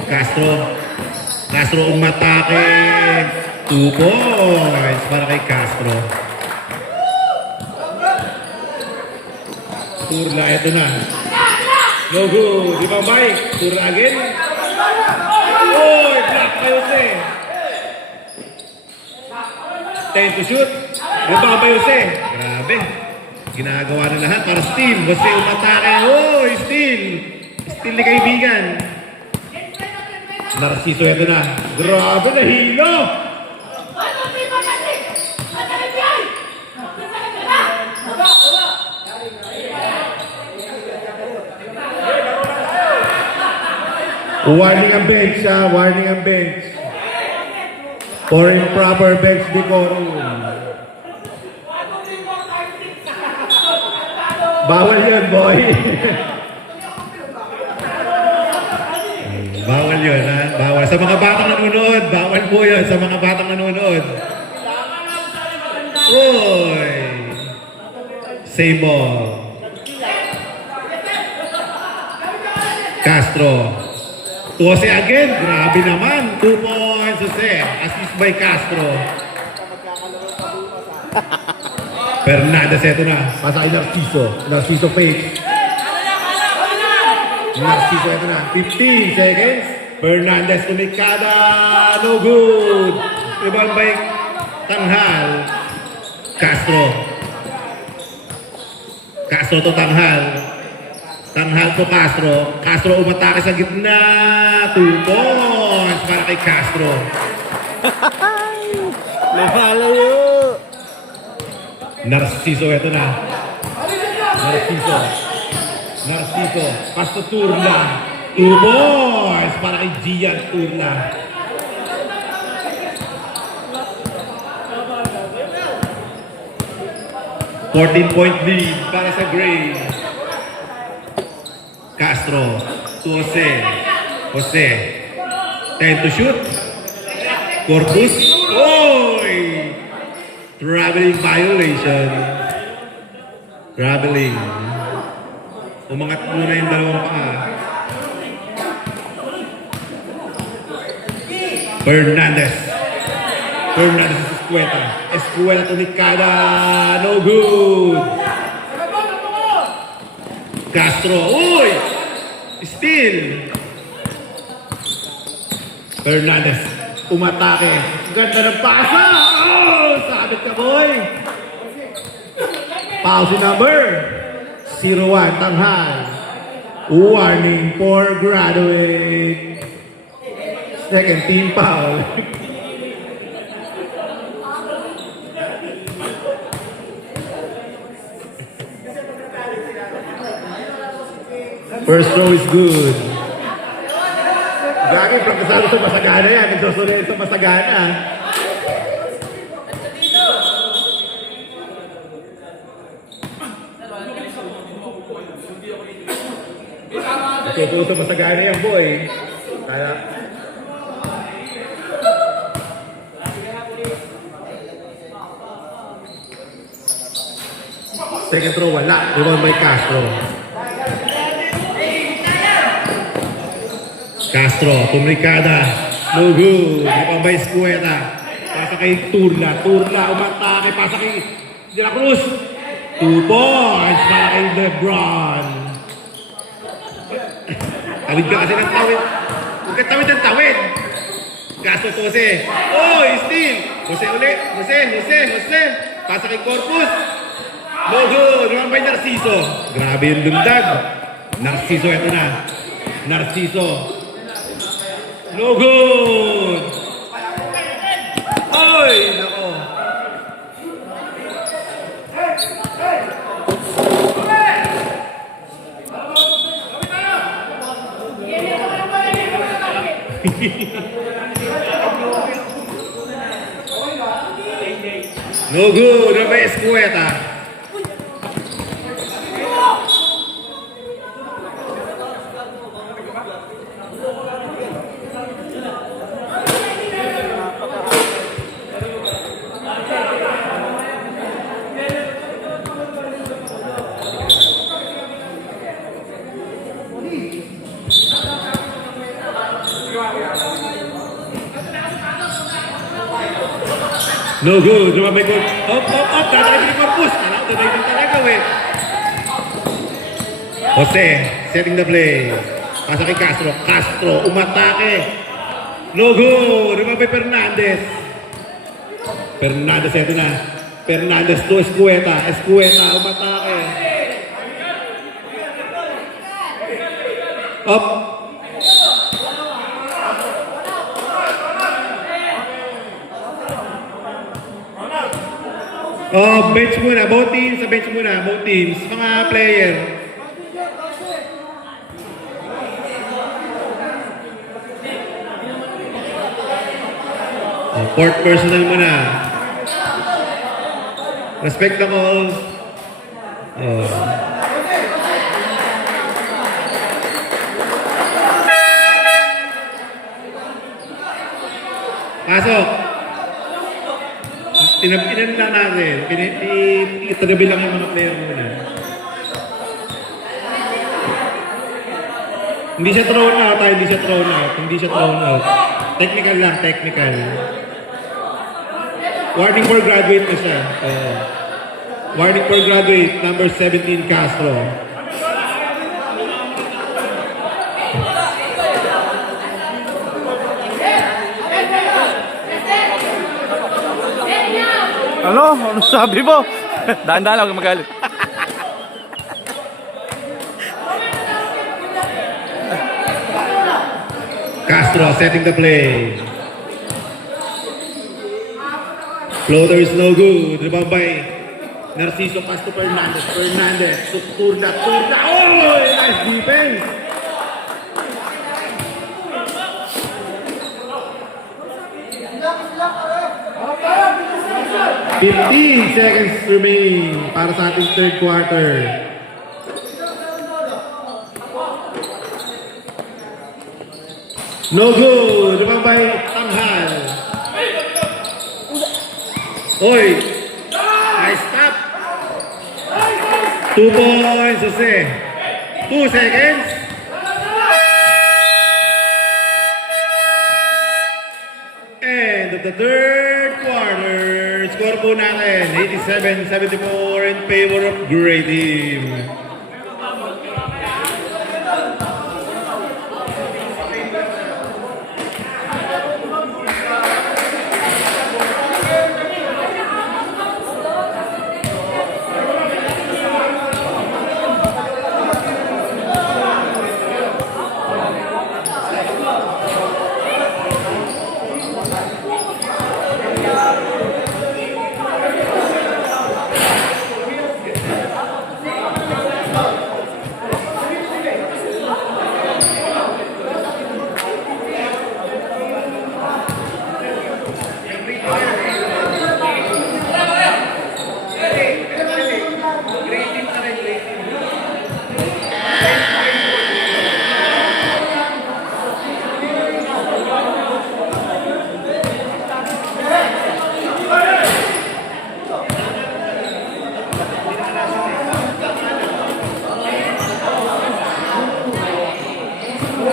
Castro umatake. 2 points para kay Castro. Turla, ito na. No good. Di ba, Mike? Turla again. Oy, block kayo Jose. 10 to shoot. Rebound pa Jose. Grabe. Ginagawa na lahat para steal. Jose umatake. Oy, steal. Steal ni kaibigan. Narciso, ito na. Grabe, nahilo. Warning ang bench ha, warning ang bench. For improper bench decorum. Bawal yun, boy. Bawal yun ha, bawal. Sa mga batang nanonood, bawal po yun sa mga batang nanonood. Oy! Same ball. Castro. Jose again. Grabe naman. 2 points, Jose. Assist by Castro. Fernandez, eto na. Pasa kay Narciso. Narciso fake. Narciso, eto na. 15 seconds. Fernandez tumikada. No good. Rebound by Tanghal. Castro. Castro to Tanghal. Tanghal to Castro. Castro umatake sa gitna. 2 points para kay Castro. Lumalayo. Narciso, eto na. Narciso. Narciso. Pass to Turla. 2 points para kay Gian Turla. $14-point lead para sa Gray. Castro to Jose. Jose. 10 to shoot. Corpus. Oy! Traveling violation. Traveling. Umangat muna yung dalawang paa. Fernandez. Fernandez is Escueta. Escueta to Nikada. No good. Castro. Uy! Steal. Fernandez. Umatake. Ganda ng pasa. Oh! Sabit ka, boy. Pause number 01, Tanghal. Warning for graduate. Second team foul. First throw is good. Gagi, praktisado sa masagana yan. Nagsusunod sa masagana. Nagsusunod sa masagana yan, boy. Kaya... Second throw, wala. Rebound by Castro. Castro, tumrikada. No good. Rebound by Escueta. Pasa kay Turla. Turla, umatake. Pasa kay De La Cruz. 2 points para kay Lebron. Tawid ka kasi ng tawid. Huwag ka tawid ng tawid. Castro to Jose. Oh, steal. Jose ulit. Jose. Pasa kay Corpus. No good. Rebound by Narciso. Grabe yung lundag. Narciso, eto na. Narciso. No good. Oy, nako. No good. Rebound by Escueta. No good. Lumabay ko. Up. Tatay ni Corpus. Alam, tunay din talaga, eh. Jose, setting the play. Pasa kay Castro. Castro, umatake. No good. Lumabay Fernandez. Fernandez, eto na. Fernandez to Escueta. Escueta, umatake. Up. Oh, bench muna. Both teams, bench muna. Both teams. Mga player. Oh, fourth personal muna. Respect the calls. Oh. Pasok. Tinabinan lang natin. Itagabi lang yung mga player muna. Hindi siya thrown out, hindi siya thrown out. Hindi siya thrown out. Technical lang, technical. Warning for graduate na siya. Warning for graduate, number 17, Castro. Ano? Ano sabi mo? Dahan-dahan lang, huwag magalit. Castro setting the play. Floater is no good. Rebound by Narciso Castro Fernandez. Fernandez. Turda. Oh! Nice defense. "15 seconds remaining para sa ating third quarter. No good. Rebound by Tanghal. Oy! Nice stop. 2 points, Jose. 2 seconds. End of the third quarter. Score po natin, 87-74 in favor of Gray Team.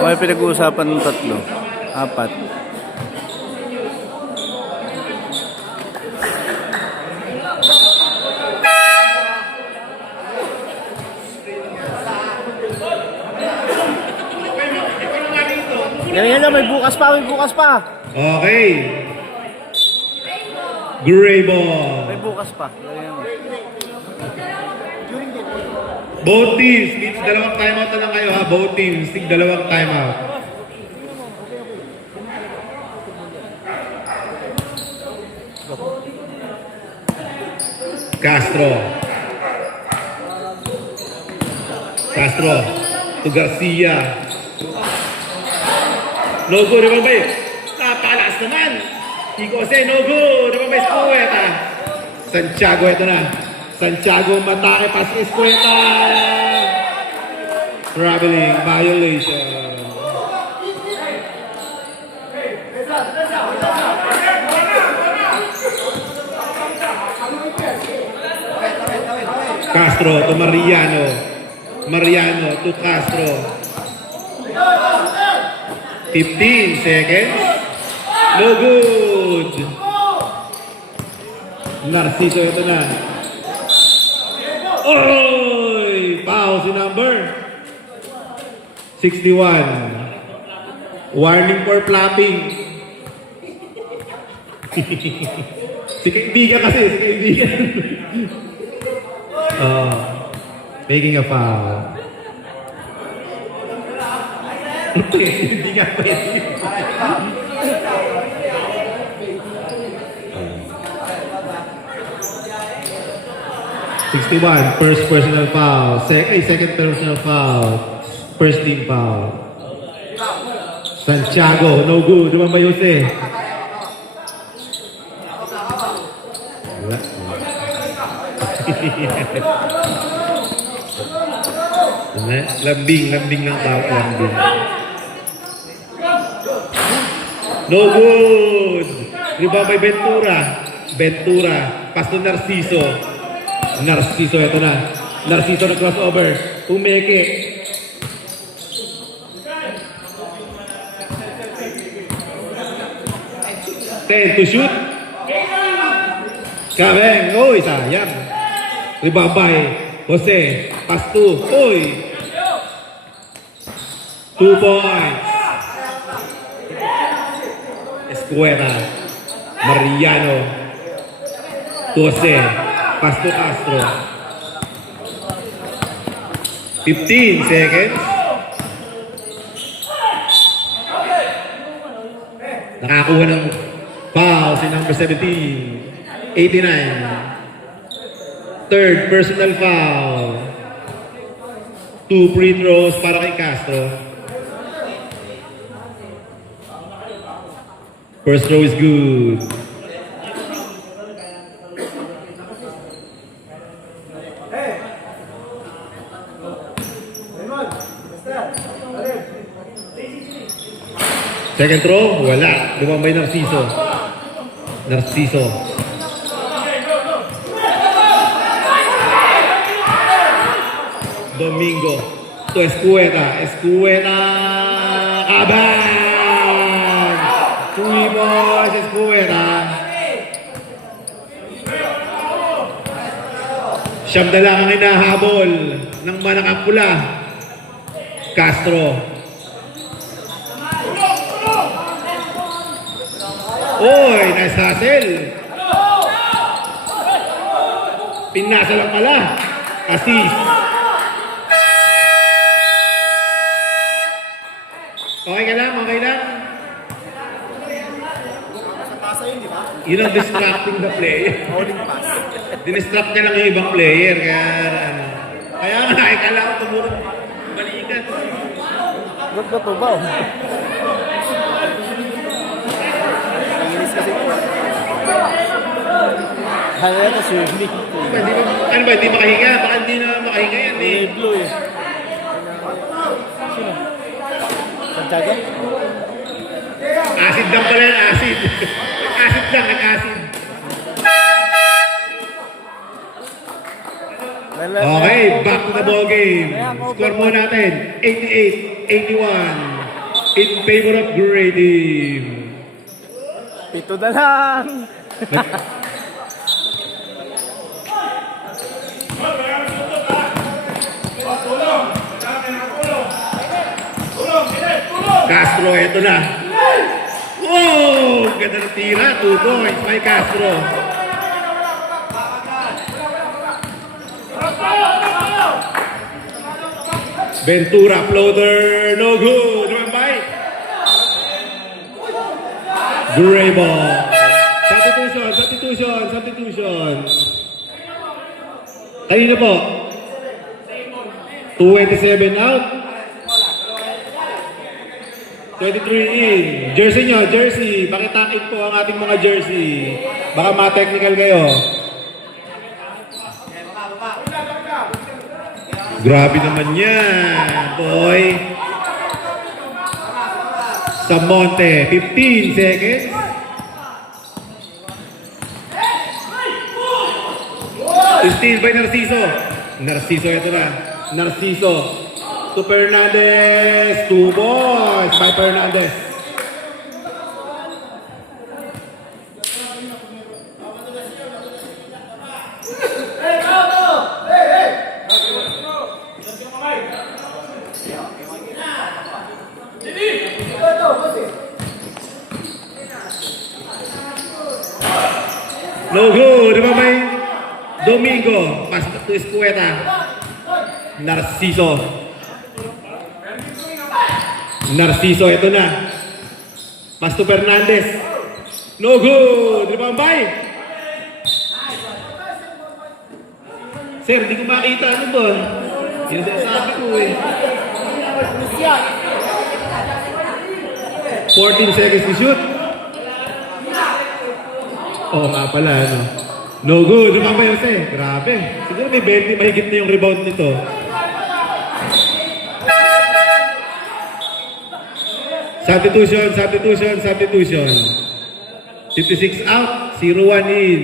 May pinag-uusapan ng 3, 4. Yan, may bukas pa. Okay. Gray ball. May bukas pa. Yan. Both teams, needs dalawang timeout na lang kayo ha. Both teams, need dalawang timeout. Castro to Garcia. No good, naman ba yun? Napalas naman. Kiko Jose, no good. Naman ba Escueta? Santiago, ito na. Santiago, matake pas Escueta. Traveling violation. Castro to Mariano. Mariano to Castro. 15 seconds. No good. Narciso, ito na. Oy! Foul si number 61. Warning for flapping. Si kaibigan kasi, si kaibigan. Making a foul. Hindi nga pwede. 61, first personal foul. Second personal foul. First team foul. Santiago, no good. Naman ba Jose? Wala. Lambing lang tao. Lambing. No good. Rebound by Ventura. Pass to Narciso. Narciso, ito na. Narciso na crossover. Umeke. 10 to shoot. Kabeng. Uy, sayang. Rebound by Jose. Pass to. Uy. 2 points. Escuela. Mariano. To Jose. Pass to Castro. 15 seconds. Nakakuha ng foul si number 17. 89. Third personal foul. 2 free throws para kay Castro. First throw is good. Second throw, wala. Lumambay Narciso. Narciso. Domingo. To Escueta. Escueta. Abang! 3 points, Escueta. Siyam na lang ang hinahabol ng manakang pula. Castro. Oy, nice hustle. Pinasa lang pala. Assist. Okay ka lang, okay lang. Yun ang distracting the player. Holding pass. Dinistract niya lang yung ibang player. Kaya nga, ikala ko tumurong balikan. Ba't ba ito ba? Nanginis kasi ito. Kaya ito swimming. Ano ba, hindi makahinga? Baka hindi na makahinga yan eh. Blue eh. Sino? Santiago? Acid lang pala yan, acid. Acid lang, nag-acid. Okay, back to the ball game. Score mo natin, 88-81 in favor of Gray Team. Pito na lang. Castro, eto na. Wow! Ganda ng tira, 2 points by Castro. Ventura, floater, no good. Rumambay. Gray ball. Substitution. Kanina po. 27 out. 23 in. Jersey nyo, jersey. Pakitakip po ang ating mga jersey. Baka ma-technical kayo. Grabe naman yan, boy. Samonte, 15 seconds. Steal by Narciso. Narciso, ito na. Narciso. To Fernandez. 2 balls by Fernandez. No good. Diba may Domingo. Pass to Escueta. Narciso. Narciso, ito na. Pass to Fernandez. No good. Diba bay? Sir, di ko makita. Ano ba? Yun ang sabi ko eh. 14 seconds to shoot. Oo nga pala, ano. No good. Lumabay Jose. Grabe. Siguro may 20 mahigit na yung rebound nito. Substitution. 56 out. 0-1 in.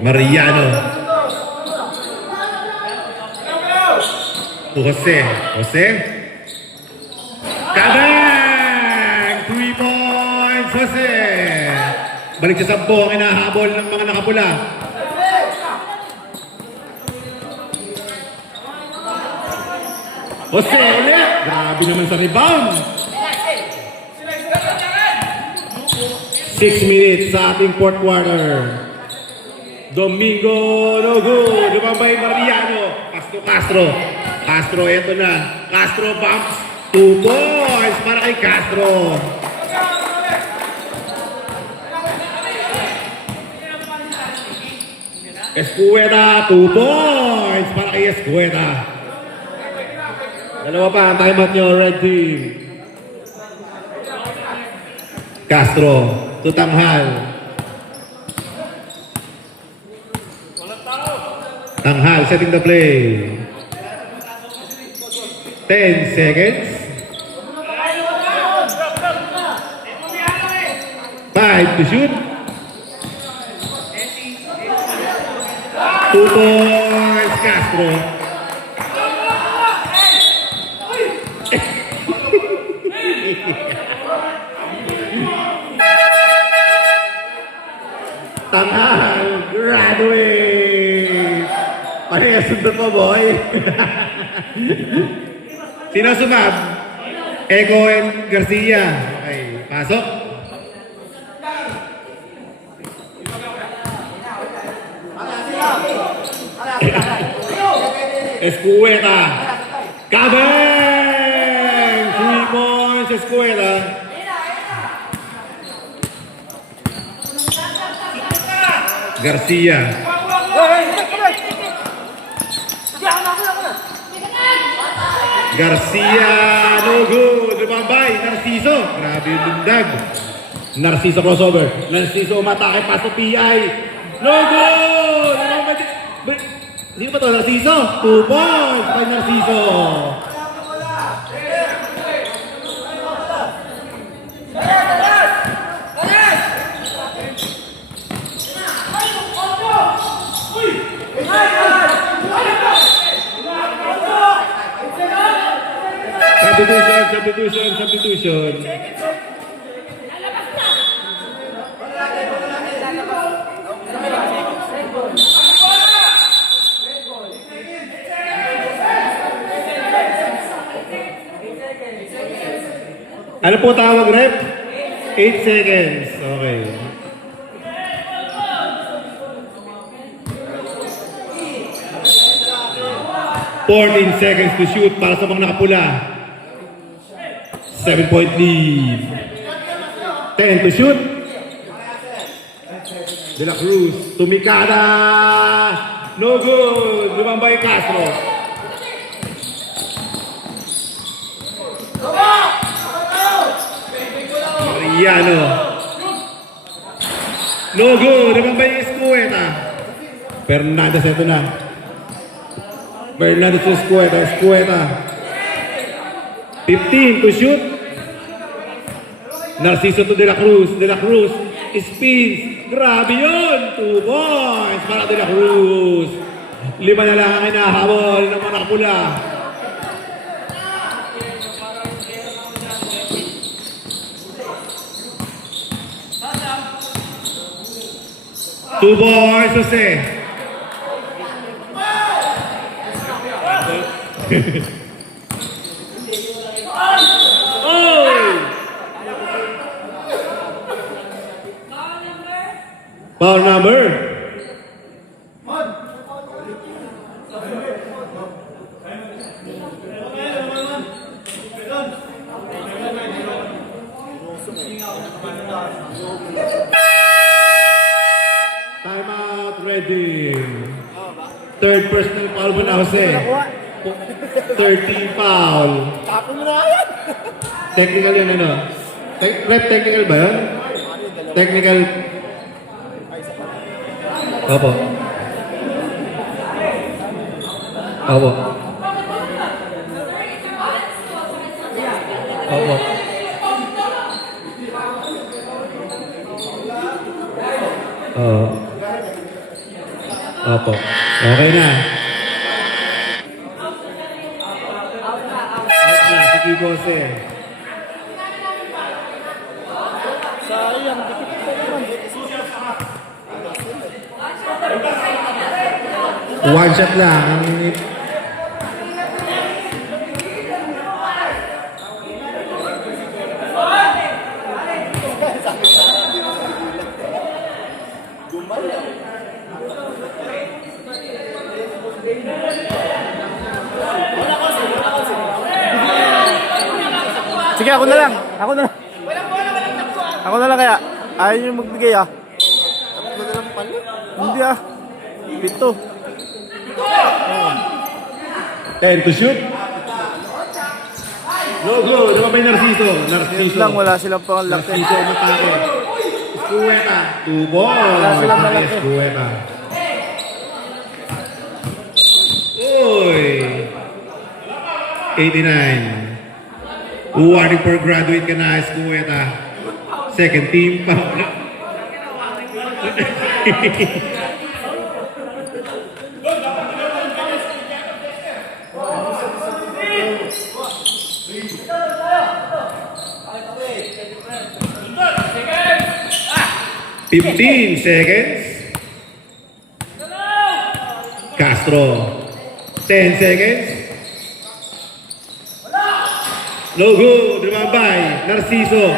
Mariano. to Jose. Jose. Kabang! 3 points, Jose. Balik sa 10 ang inahabol ng mga nakapula. Jose ulit. Grabe naman sa rebound. 6 minutes sa ating fourth quarter. Domingo, no good. Lumabay Mariano. Castro. Castro, eto na. Castro bumps. 2 points para kay Castro. Escueta, 2 points para kay Escueta. Dalawa pa ang time out nyo, red team. Castro, tutanghal. Tanghal, setting the play. 10 seconds. 5 to shoot. 2 points, Castro. Tanghal, graduate! Pahinga sundot mo, boy. Sino sumab? Ego and Garcia. Okay, pasok. Escueta. Kabeng! 3 points, Escueta. Garcia. Garcia, no good. Lumabay, Narciso. Grabe yung lundag. Narciso crossover. Narciso umatake pa sa PI. No good! Sino ba ito? Narciso? 2 points by Narciso. Substitution. Ano po tawag, rep? 8 seconds. Okay. "14 seconds to shoot para sa mga nakapula. 7-point lead. 10 to shoot. De La Cruz. Tumikada. No good. Lumambay Castro. Mariano. No good. Lumambay Escueta. Fernandez, ito na. Fernandez Escueta. Escueta. 15 to shoot. Narciso to De La Cruz. De La Cruz spins. Grabe yun. 2 points para De La Cruz. 5 na lang ang inahabol ng mga nakapula. Two points, Jose. Foul number. Time out, ready. Third personal foul mo na, Jose. 13 foul. Tapon mo na yan. Technical yun, ano? Rep technical ba yun? Technical. Opo. Opo. Opo. Opo. Okay na. si Jose. Sayang, dikit pa naman. One shot lang. Sige, ako na lang. Ako na lang. Ako na lang kaya. Ayaw nyo magbigay ah. Hindi ah. 7. 10 to shoot. No good. Naman ba yung Narciso? Narciso. Lang, wala silang pangalaki. Narciso matake. Escueta. 2 ball. Wala silang malaki. Escueta. Uy. 89. Warning for graduate ka na, Escueta. Second team pa. Fifteen seconds. Castro. 10 seconds. No good. Remambay. Narciso.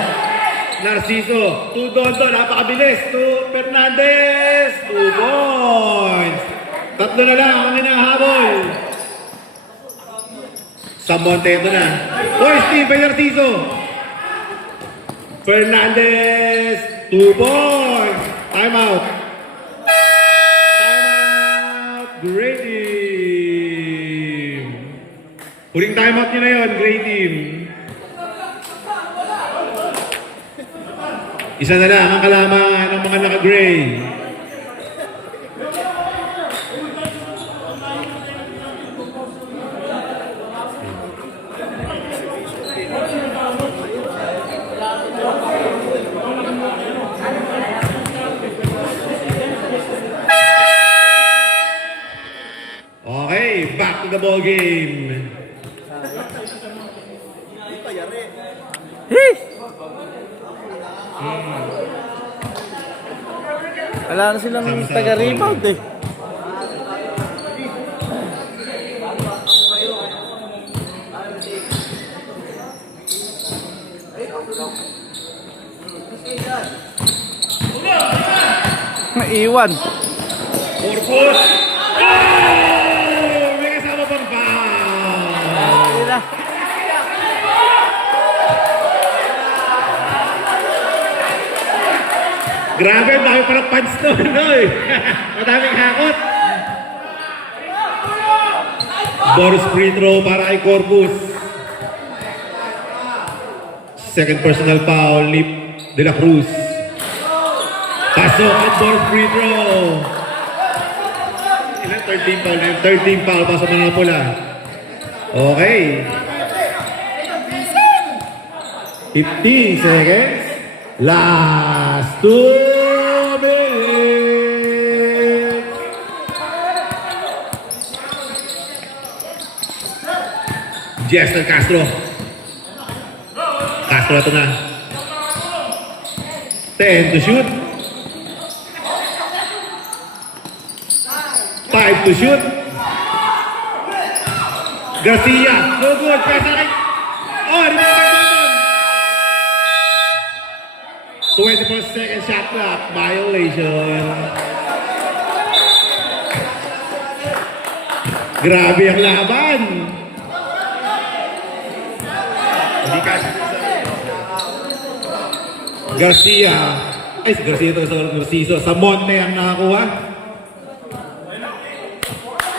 Narciso. To Dondo. Napakabilis. To Fernandez. 2 points. 3 na lang ang hinahabol. Sa Monte ito na. Boy, Steve by Narciso. Fernandez. 2 points. Time out. Time out. Great team. Huling time out nyo na yun. Great team. Isa na lang ang kalaman ng mga naka-gray. Okay, back to the ball game. Wala na silang taga-rebound eh. Naiwan. Corpus! Oh! May kasama pang foul! Hindi na. Grabe, dami pa ng punch doon, no? Madaming hakot. Boris free throw para kay Corpus. Second personal foul, Lip de la Cruz. Pasok at Boris free throw. Ilan? 13 foul. 13 foul, pasok na ng pula. Okay. 15 seconds. Last 2 minutes. Jester Castro. Castro ito na. 10 to shoot. 5 to shoot. Garcia. No good. Pesa kay... Oh, remember doon. 24 second shot clock. Violation. Grabe ang laban. Hindi kasi Garcia. Ay, si Garcia ito sa Narciso. Sa Monte ang nakakuha.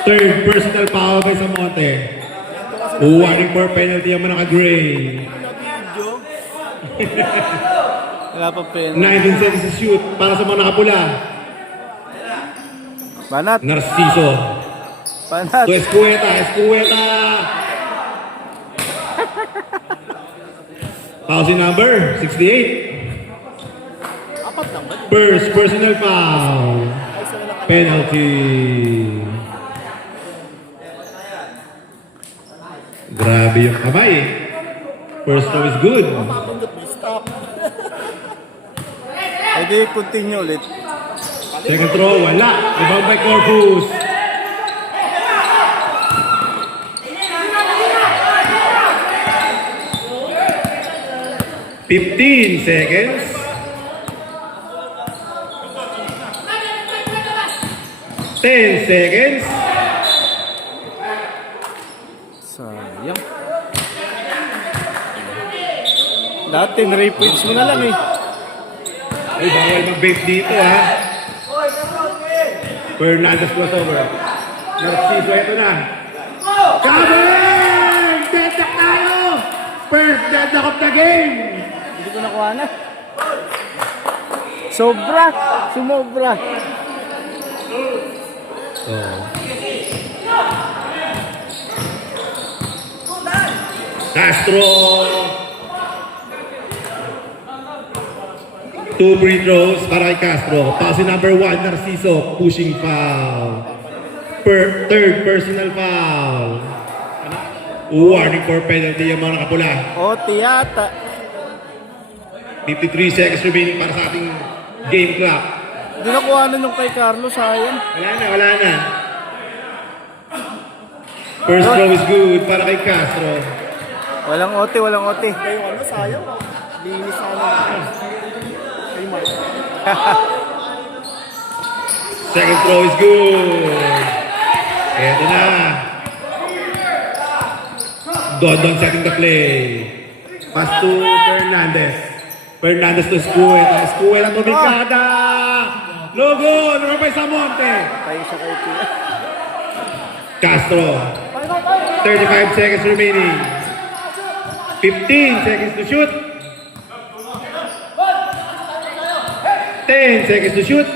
Third personal foul by sa Monte. Warning for penalty ang mga naka-gray. Wala pa pen. 19 seconds to shoot para sa mga nakapula. Banat. Narciso. Banat. To Escueta. Escueta. Foul number 68. First personal foul. Penalty. Grabe yung kamay. First throw is good. Mapapindot mo, stop. Ay di, continue ulit. Second throw, wala. Rebound by Corpus. "15 seconds. "10 seconds. Sayang. Dati, 3 points mo na lang eh. Ay, bawal mag-bait dito ha. Fernandez crossover. Narciso, ito na. Cover! Dead na tayo! First dead knock of the game! Hindi ko nakuha na. Sobra. Sumobra. Castro. 2 free throws para kay Castro. Foul number 1, Narciso. Pushing foul. Third personal foul. Warning for penalty yung mga nakapula. O, tiyata. 53 seconds remaining para sa ating game clock. Hindi nakuha na yung kay Carlos, sayang. Wala na. First throw is good para kay Castro. Walang ote. Yung ano, sayang. Linis na ano. Kay Mark. Second throw is good. Eto na. Dondon setting the play. Pass to Fernandez. Fernandez to Escuela. Escuela tumikada. No good. Number 5 Samonte. Tayo sa kay Pia. Castro. 35 seconds remaining. 15 seconds to shoot. 10 seconds to shoot.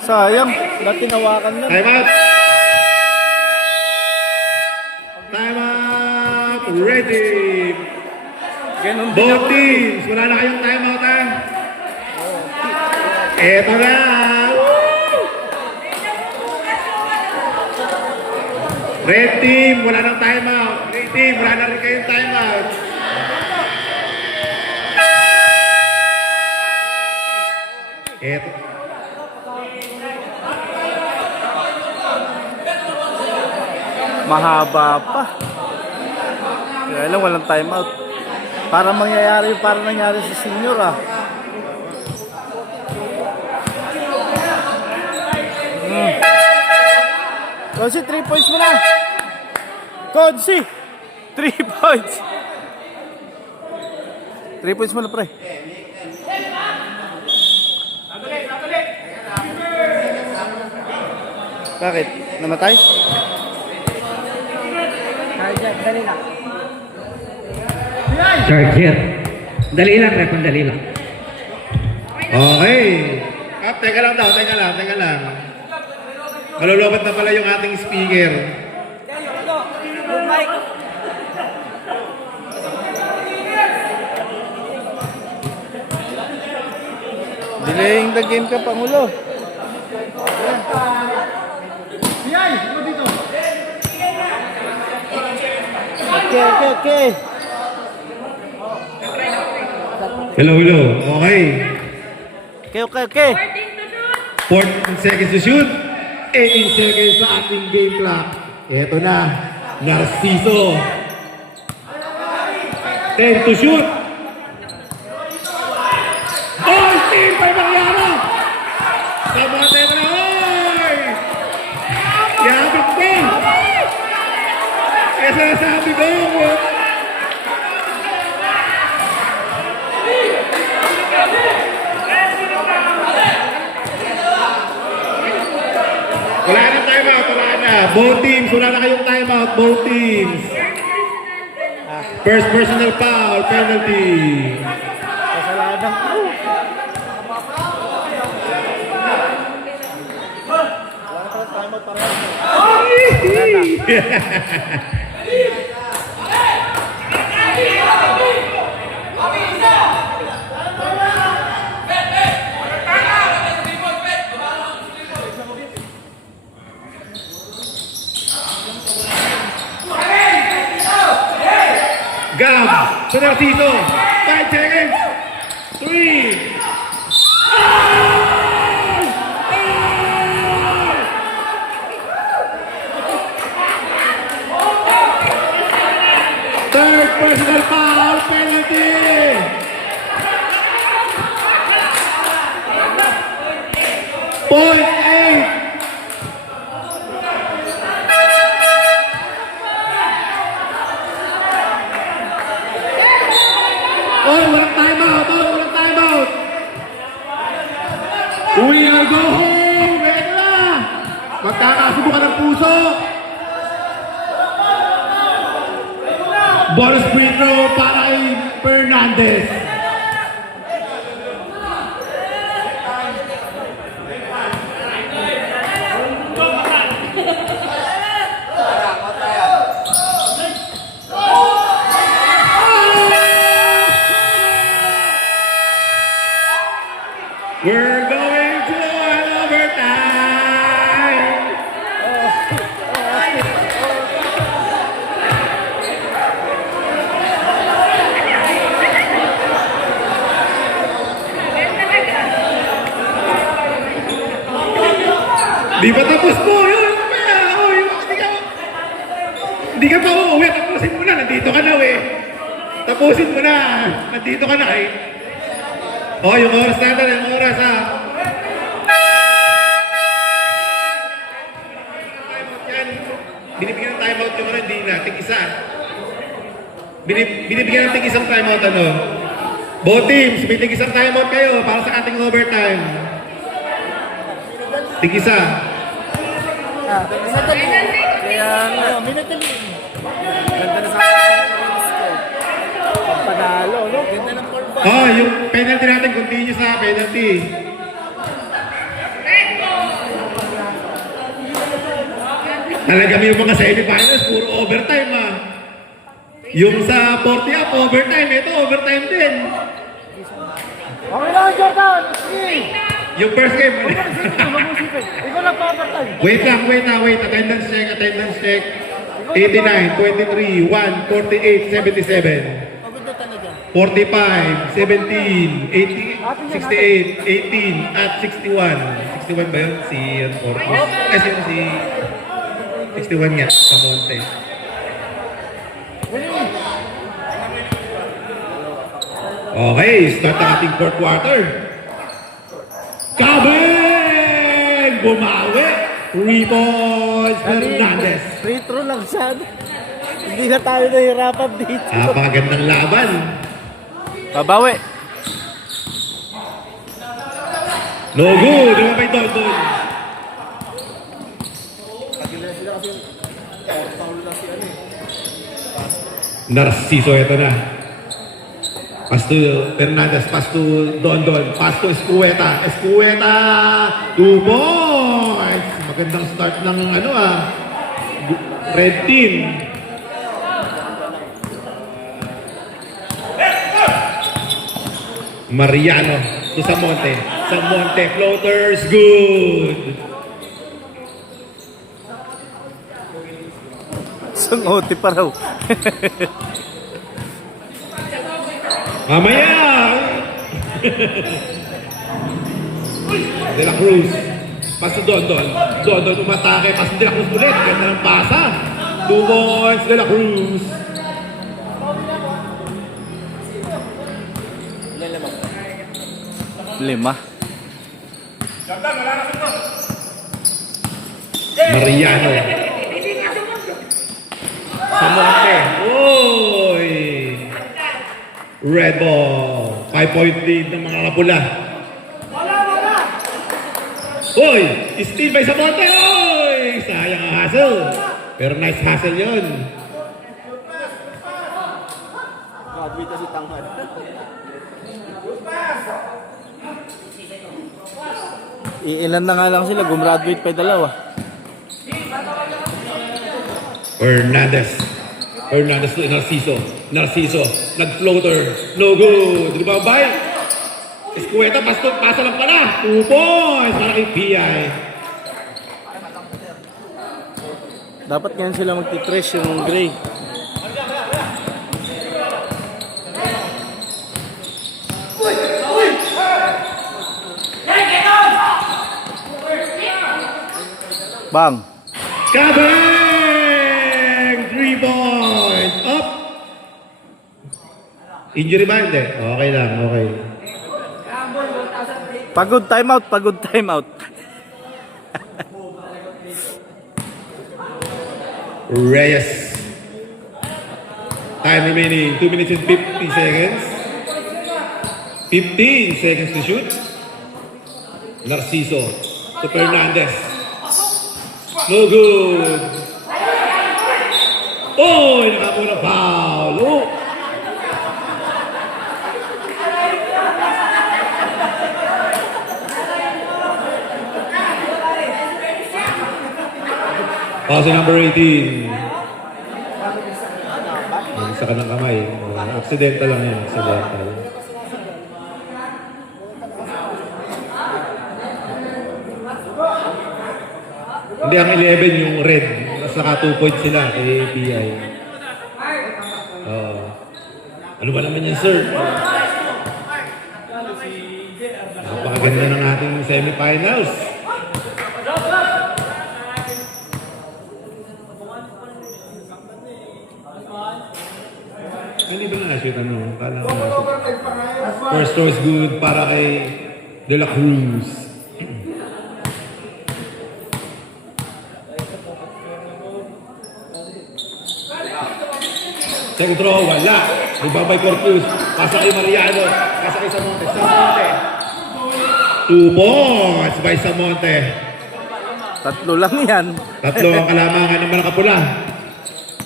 Sayang. Dati nawakan na. Time out. Time out. Ready. Ganun din Both ako. teams. Wala na kayong time out ha. Eto na. Woo! Red team. Wala nang time out. Red team. Wala na rin kayong time out. Eto. Mahaba pa. Kaya lang walang timeout. Para mangyayari yung parang nangyari sa senior ah. Konsi, 3 points mo na. Konsi, 3 points. 3 points mo na, pre. Bakit? Namatay? Charger. Dali lang, Repon, dali lang. Okay. Teka lang daw. Teka lang. Malulobot na pala yung ating speaker. Delaying the game ka, Pangulo. Okay. Hello. Okay. Okay. 14 seconds to shoot. 18 seconds sa ating game clock. Eto na. Narciso. 10 to shoot. Oh, team! May mangyari! Sabote mo na, oy! Yabit ko! Kaya sinasabi ko, wala na timeout, wala na. Both teams, wala na kayong timeout, both teams. First personal foul, penalty. Kasalanan ko. sa Narciso. 5 seconds. 3. Third personal foul penalty. Point 8. Oh, walang timeout. Oh, walang timeout. We are go home. Ito na. Magkakasubukan ng puso. Bonus free throw para kay Fernandez. We're going to an overtime. Di ba tapos po? Yun, hindi ka pa uuwi. Tapusin mo na. Nandito ka na, eh. Tapusin mo na. Nandito ka na, eh. Oh, yung oras natin, yung oras, ha. Binibigyan ng timeout yung hindi na. Tig-isa. Binibigyan ng tig-isang timeout, ano. Both teams, may tig-isang timeout kayo para sa ating overtime. Tig-isa. Kaya minatali. Ganda na sa panalo, no? Ganda ng ball ba? Oh, yung penalty natin, continue sa penalty. Talaga yung mga semifinals, puro overtime, ah. Yung sa 40 up, overtime. Ito, overtime din. Okay lang, Jordan! Sige! Yung first game. Ikaw lang pa-overtime. Wait. Attendance check. 89, 23, 1, 48, 77. Maganda talaga. 45, 17, 80, 68, 18, at 61. 61 ba yun? Si Ortiz? Si 61 nga, sa Monte. Okay, start ang ating fourth quarter. Kabeng! Bumawi! 3 points, Fernandez. Free throw lang siya. Hindi na tayo nahihirapan dito. Napakagandang laban. Babawi. No good! Di ba may Dondon? Narciso, ito na. Pass to Fernandez, pass to Dondon, pass to Escueta. 2 points! Magandang start ng red team. Mariano to Samonte. Samonte floaters, good. Sunguti pa raw. Mamaya! De La Cruz. Pas to Dondon. Dondon umatake. Pas to De La Cruz ulit. Ganda ng pasa. 2 points, De La Cruz. Lima. Mariano. Samonte. Oy! Red ball. 5-point lead ng mga kapula. Oy! Steal by Samonte. Oy! Sayang ang hustle. Pero nice hustle yun. Graduate kasi tangad. Ilan na nga lang sila, gumraduate pa yung dalawa. Fernandez to Narciso. Narciso, nag-floater. No good. Di ba, bay? Escueta, pasa lang pala. 2 points para kay PI. Dapat ngayon sila magtitrash yung Gray. Bang. Kabang! 3 points! Up! Injury ba? Hindi. Okay lang, okay. Pagod timeout, pagod timeout. Reyes. Time remaining 2 minutes and 50 seconds. 15 seconds to shoot. Narciso to Fernandez. No good. Oh, nakamuna foul. Oh. Pass number 18. Sa kanang kamay. Accidental lang yan. Accidental. Hindi, ang 11 yung red. Mas naka 2 points sila kay PI. Ano ba naman yan, sir? Napakaganda ng ating semifinals. Hindi ba na-shoot ano? Kala ko na-shoot. First throw is good para kay De La Cruz. Second throw, wala. Rebound by Corpus. Pasa kay Mariano. Pasa kay Samonte. Samonte. 2 points by Samonte. Tatlo lang yan. Tatlo ang kalamangan ng mga kapula.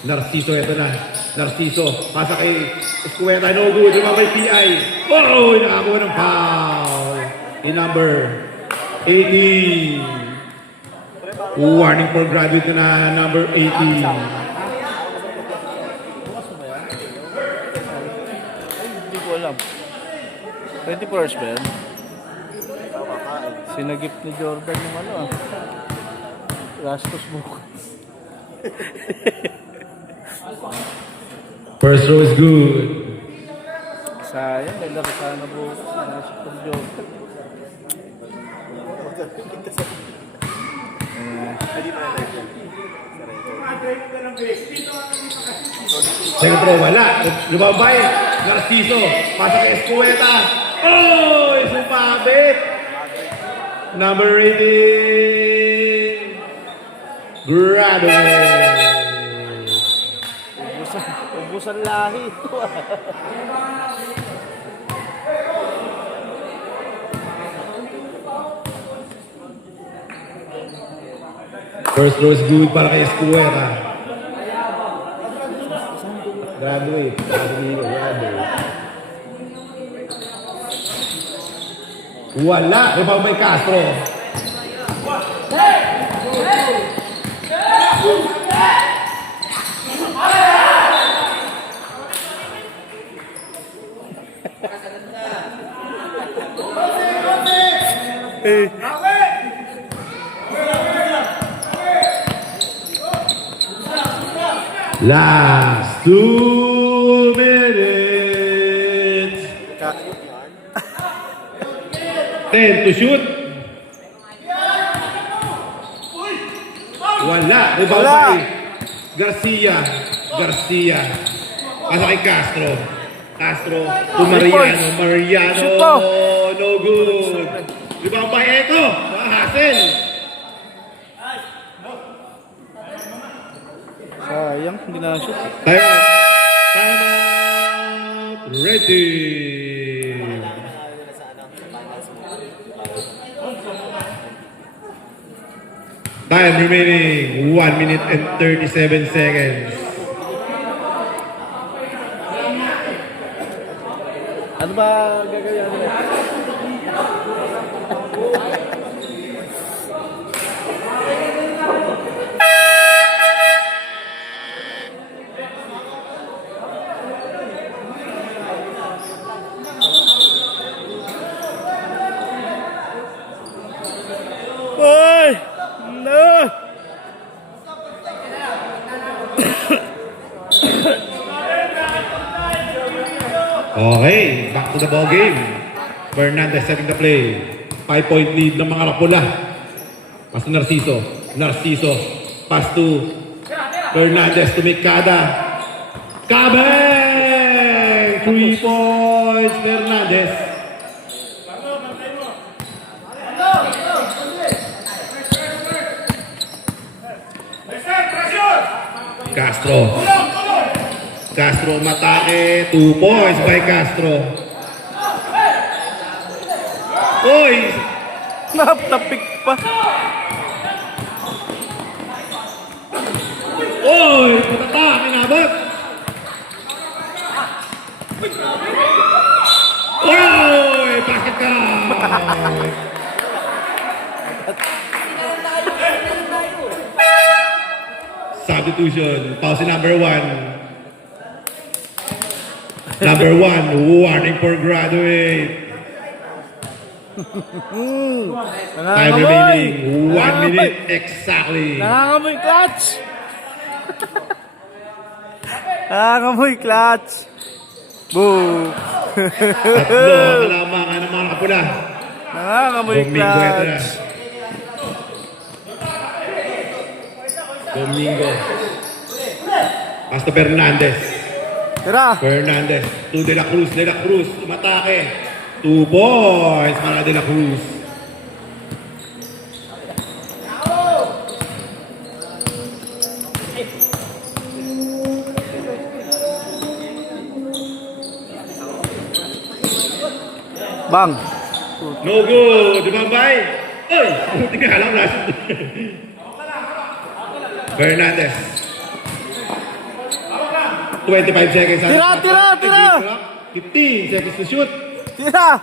Narciso, ito na. Narciso, pasa kay Escueta, no good. Rebound by PI. Oh, nakakuha ng foul. In number 18. Warning for graduate na number 18. Hindi ko alam. 24 hours ba yan? Sinagip ni Jordan yung ano ah. Gastos mo. First row is good. Sayang, may laro sana bukas. Nasip ng Jordan. Second throw, wala. Rebound by Narciso. Pasa kay Escueta. Oh, isupabit. Number 18. Graduate. Ubusan lahi ito ah. First throw is good para kay Escueta. Graduate. Graduate. Wala. Rebound by Castro. Last 2 minutes. 10 to shoot. Wala. Rebound Wala. by Garcia. Garcia. Pasa kay Castro. Castro to Mariano. Mariano. Shoot po. No good. Rebound by Eto. Hassel. Sayang, hindi na shoot. Time out. Time out. Ready. Time remaining 1 minute and 37 seconds. Ano ba gagawin nila? Boy! No! Okay, back to the ball game. Fernandez setting the play. 5-point lead ng mga Rapula. Mas Narciso. Narciso. Pass to Fernandez to Mikada. Kabeng! 3 points, Fernandez. Castro. Castro matake. 2 points by Castro. Oy! Naptapik pa. Oy! Patatak! Inabot! Oy! Basket ka! Substitution. Pause number 1. Number 1. Warning for graduate. Time remaining. 1 minute exactly. Nangangamoy clutch. Nangangamoy clutch. Boom. Tatlo ang kalamangan ng mga kapula. Nangangamoy Domingo ito na. clutch. Domingo. Hasta Fernandez. Tira. Fernandez. To De La Cruz. De La Cruz. Umatake. 2 points para De La Cruz. Bang. No good. Dumambay. Oy! Buti nga lang last. Fernandez. 25 seconds. Tira, tira, tira. 15 seconds to shoot. Tira.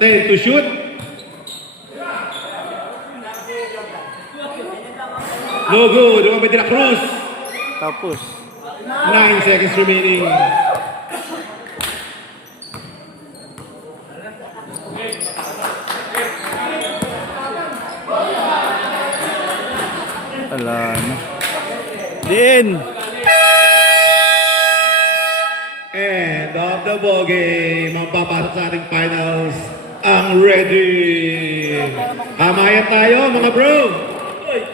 10 to shoot. No good. Dumambay De La Cruz. Tapos. 9 seconds remaining. Wala na. Din. End of the ball game. Ang papasok sa ating finals. Ang ready. Amayan tayo mga bro. Oy.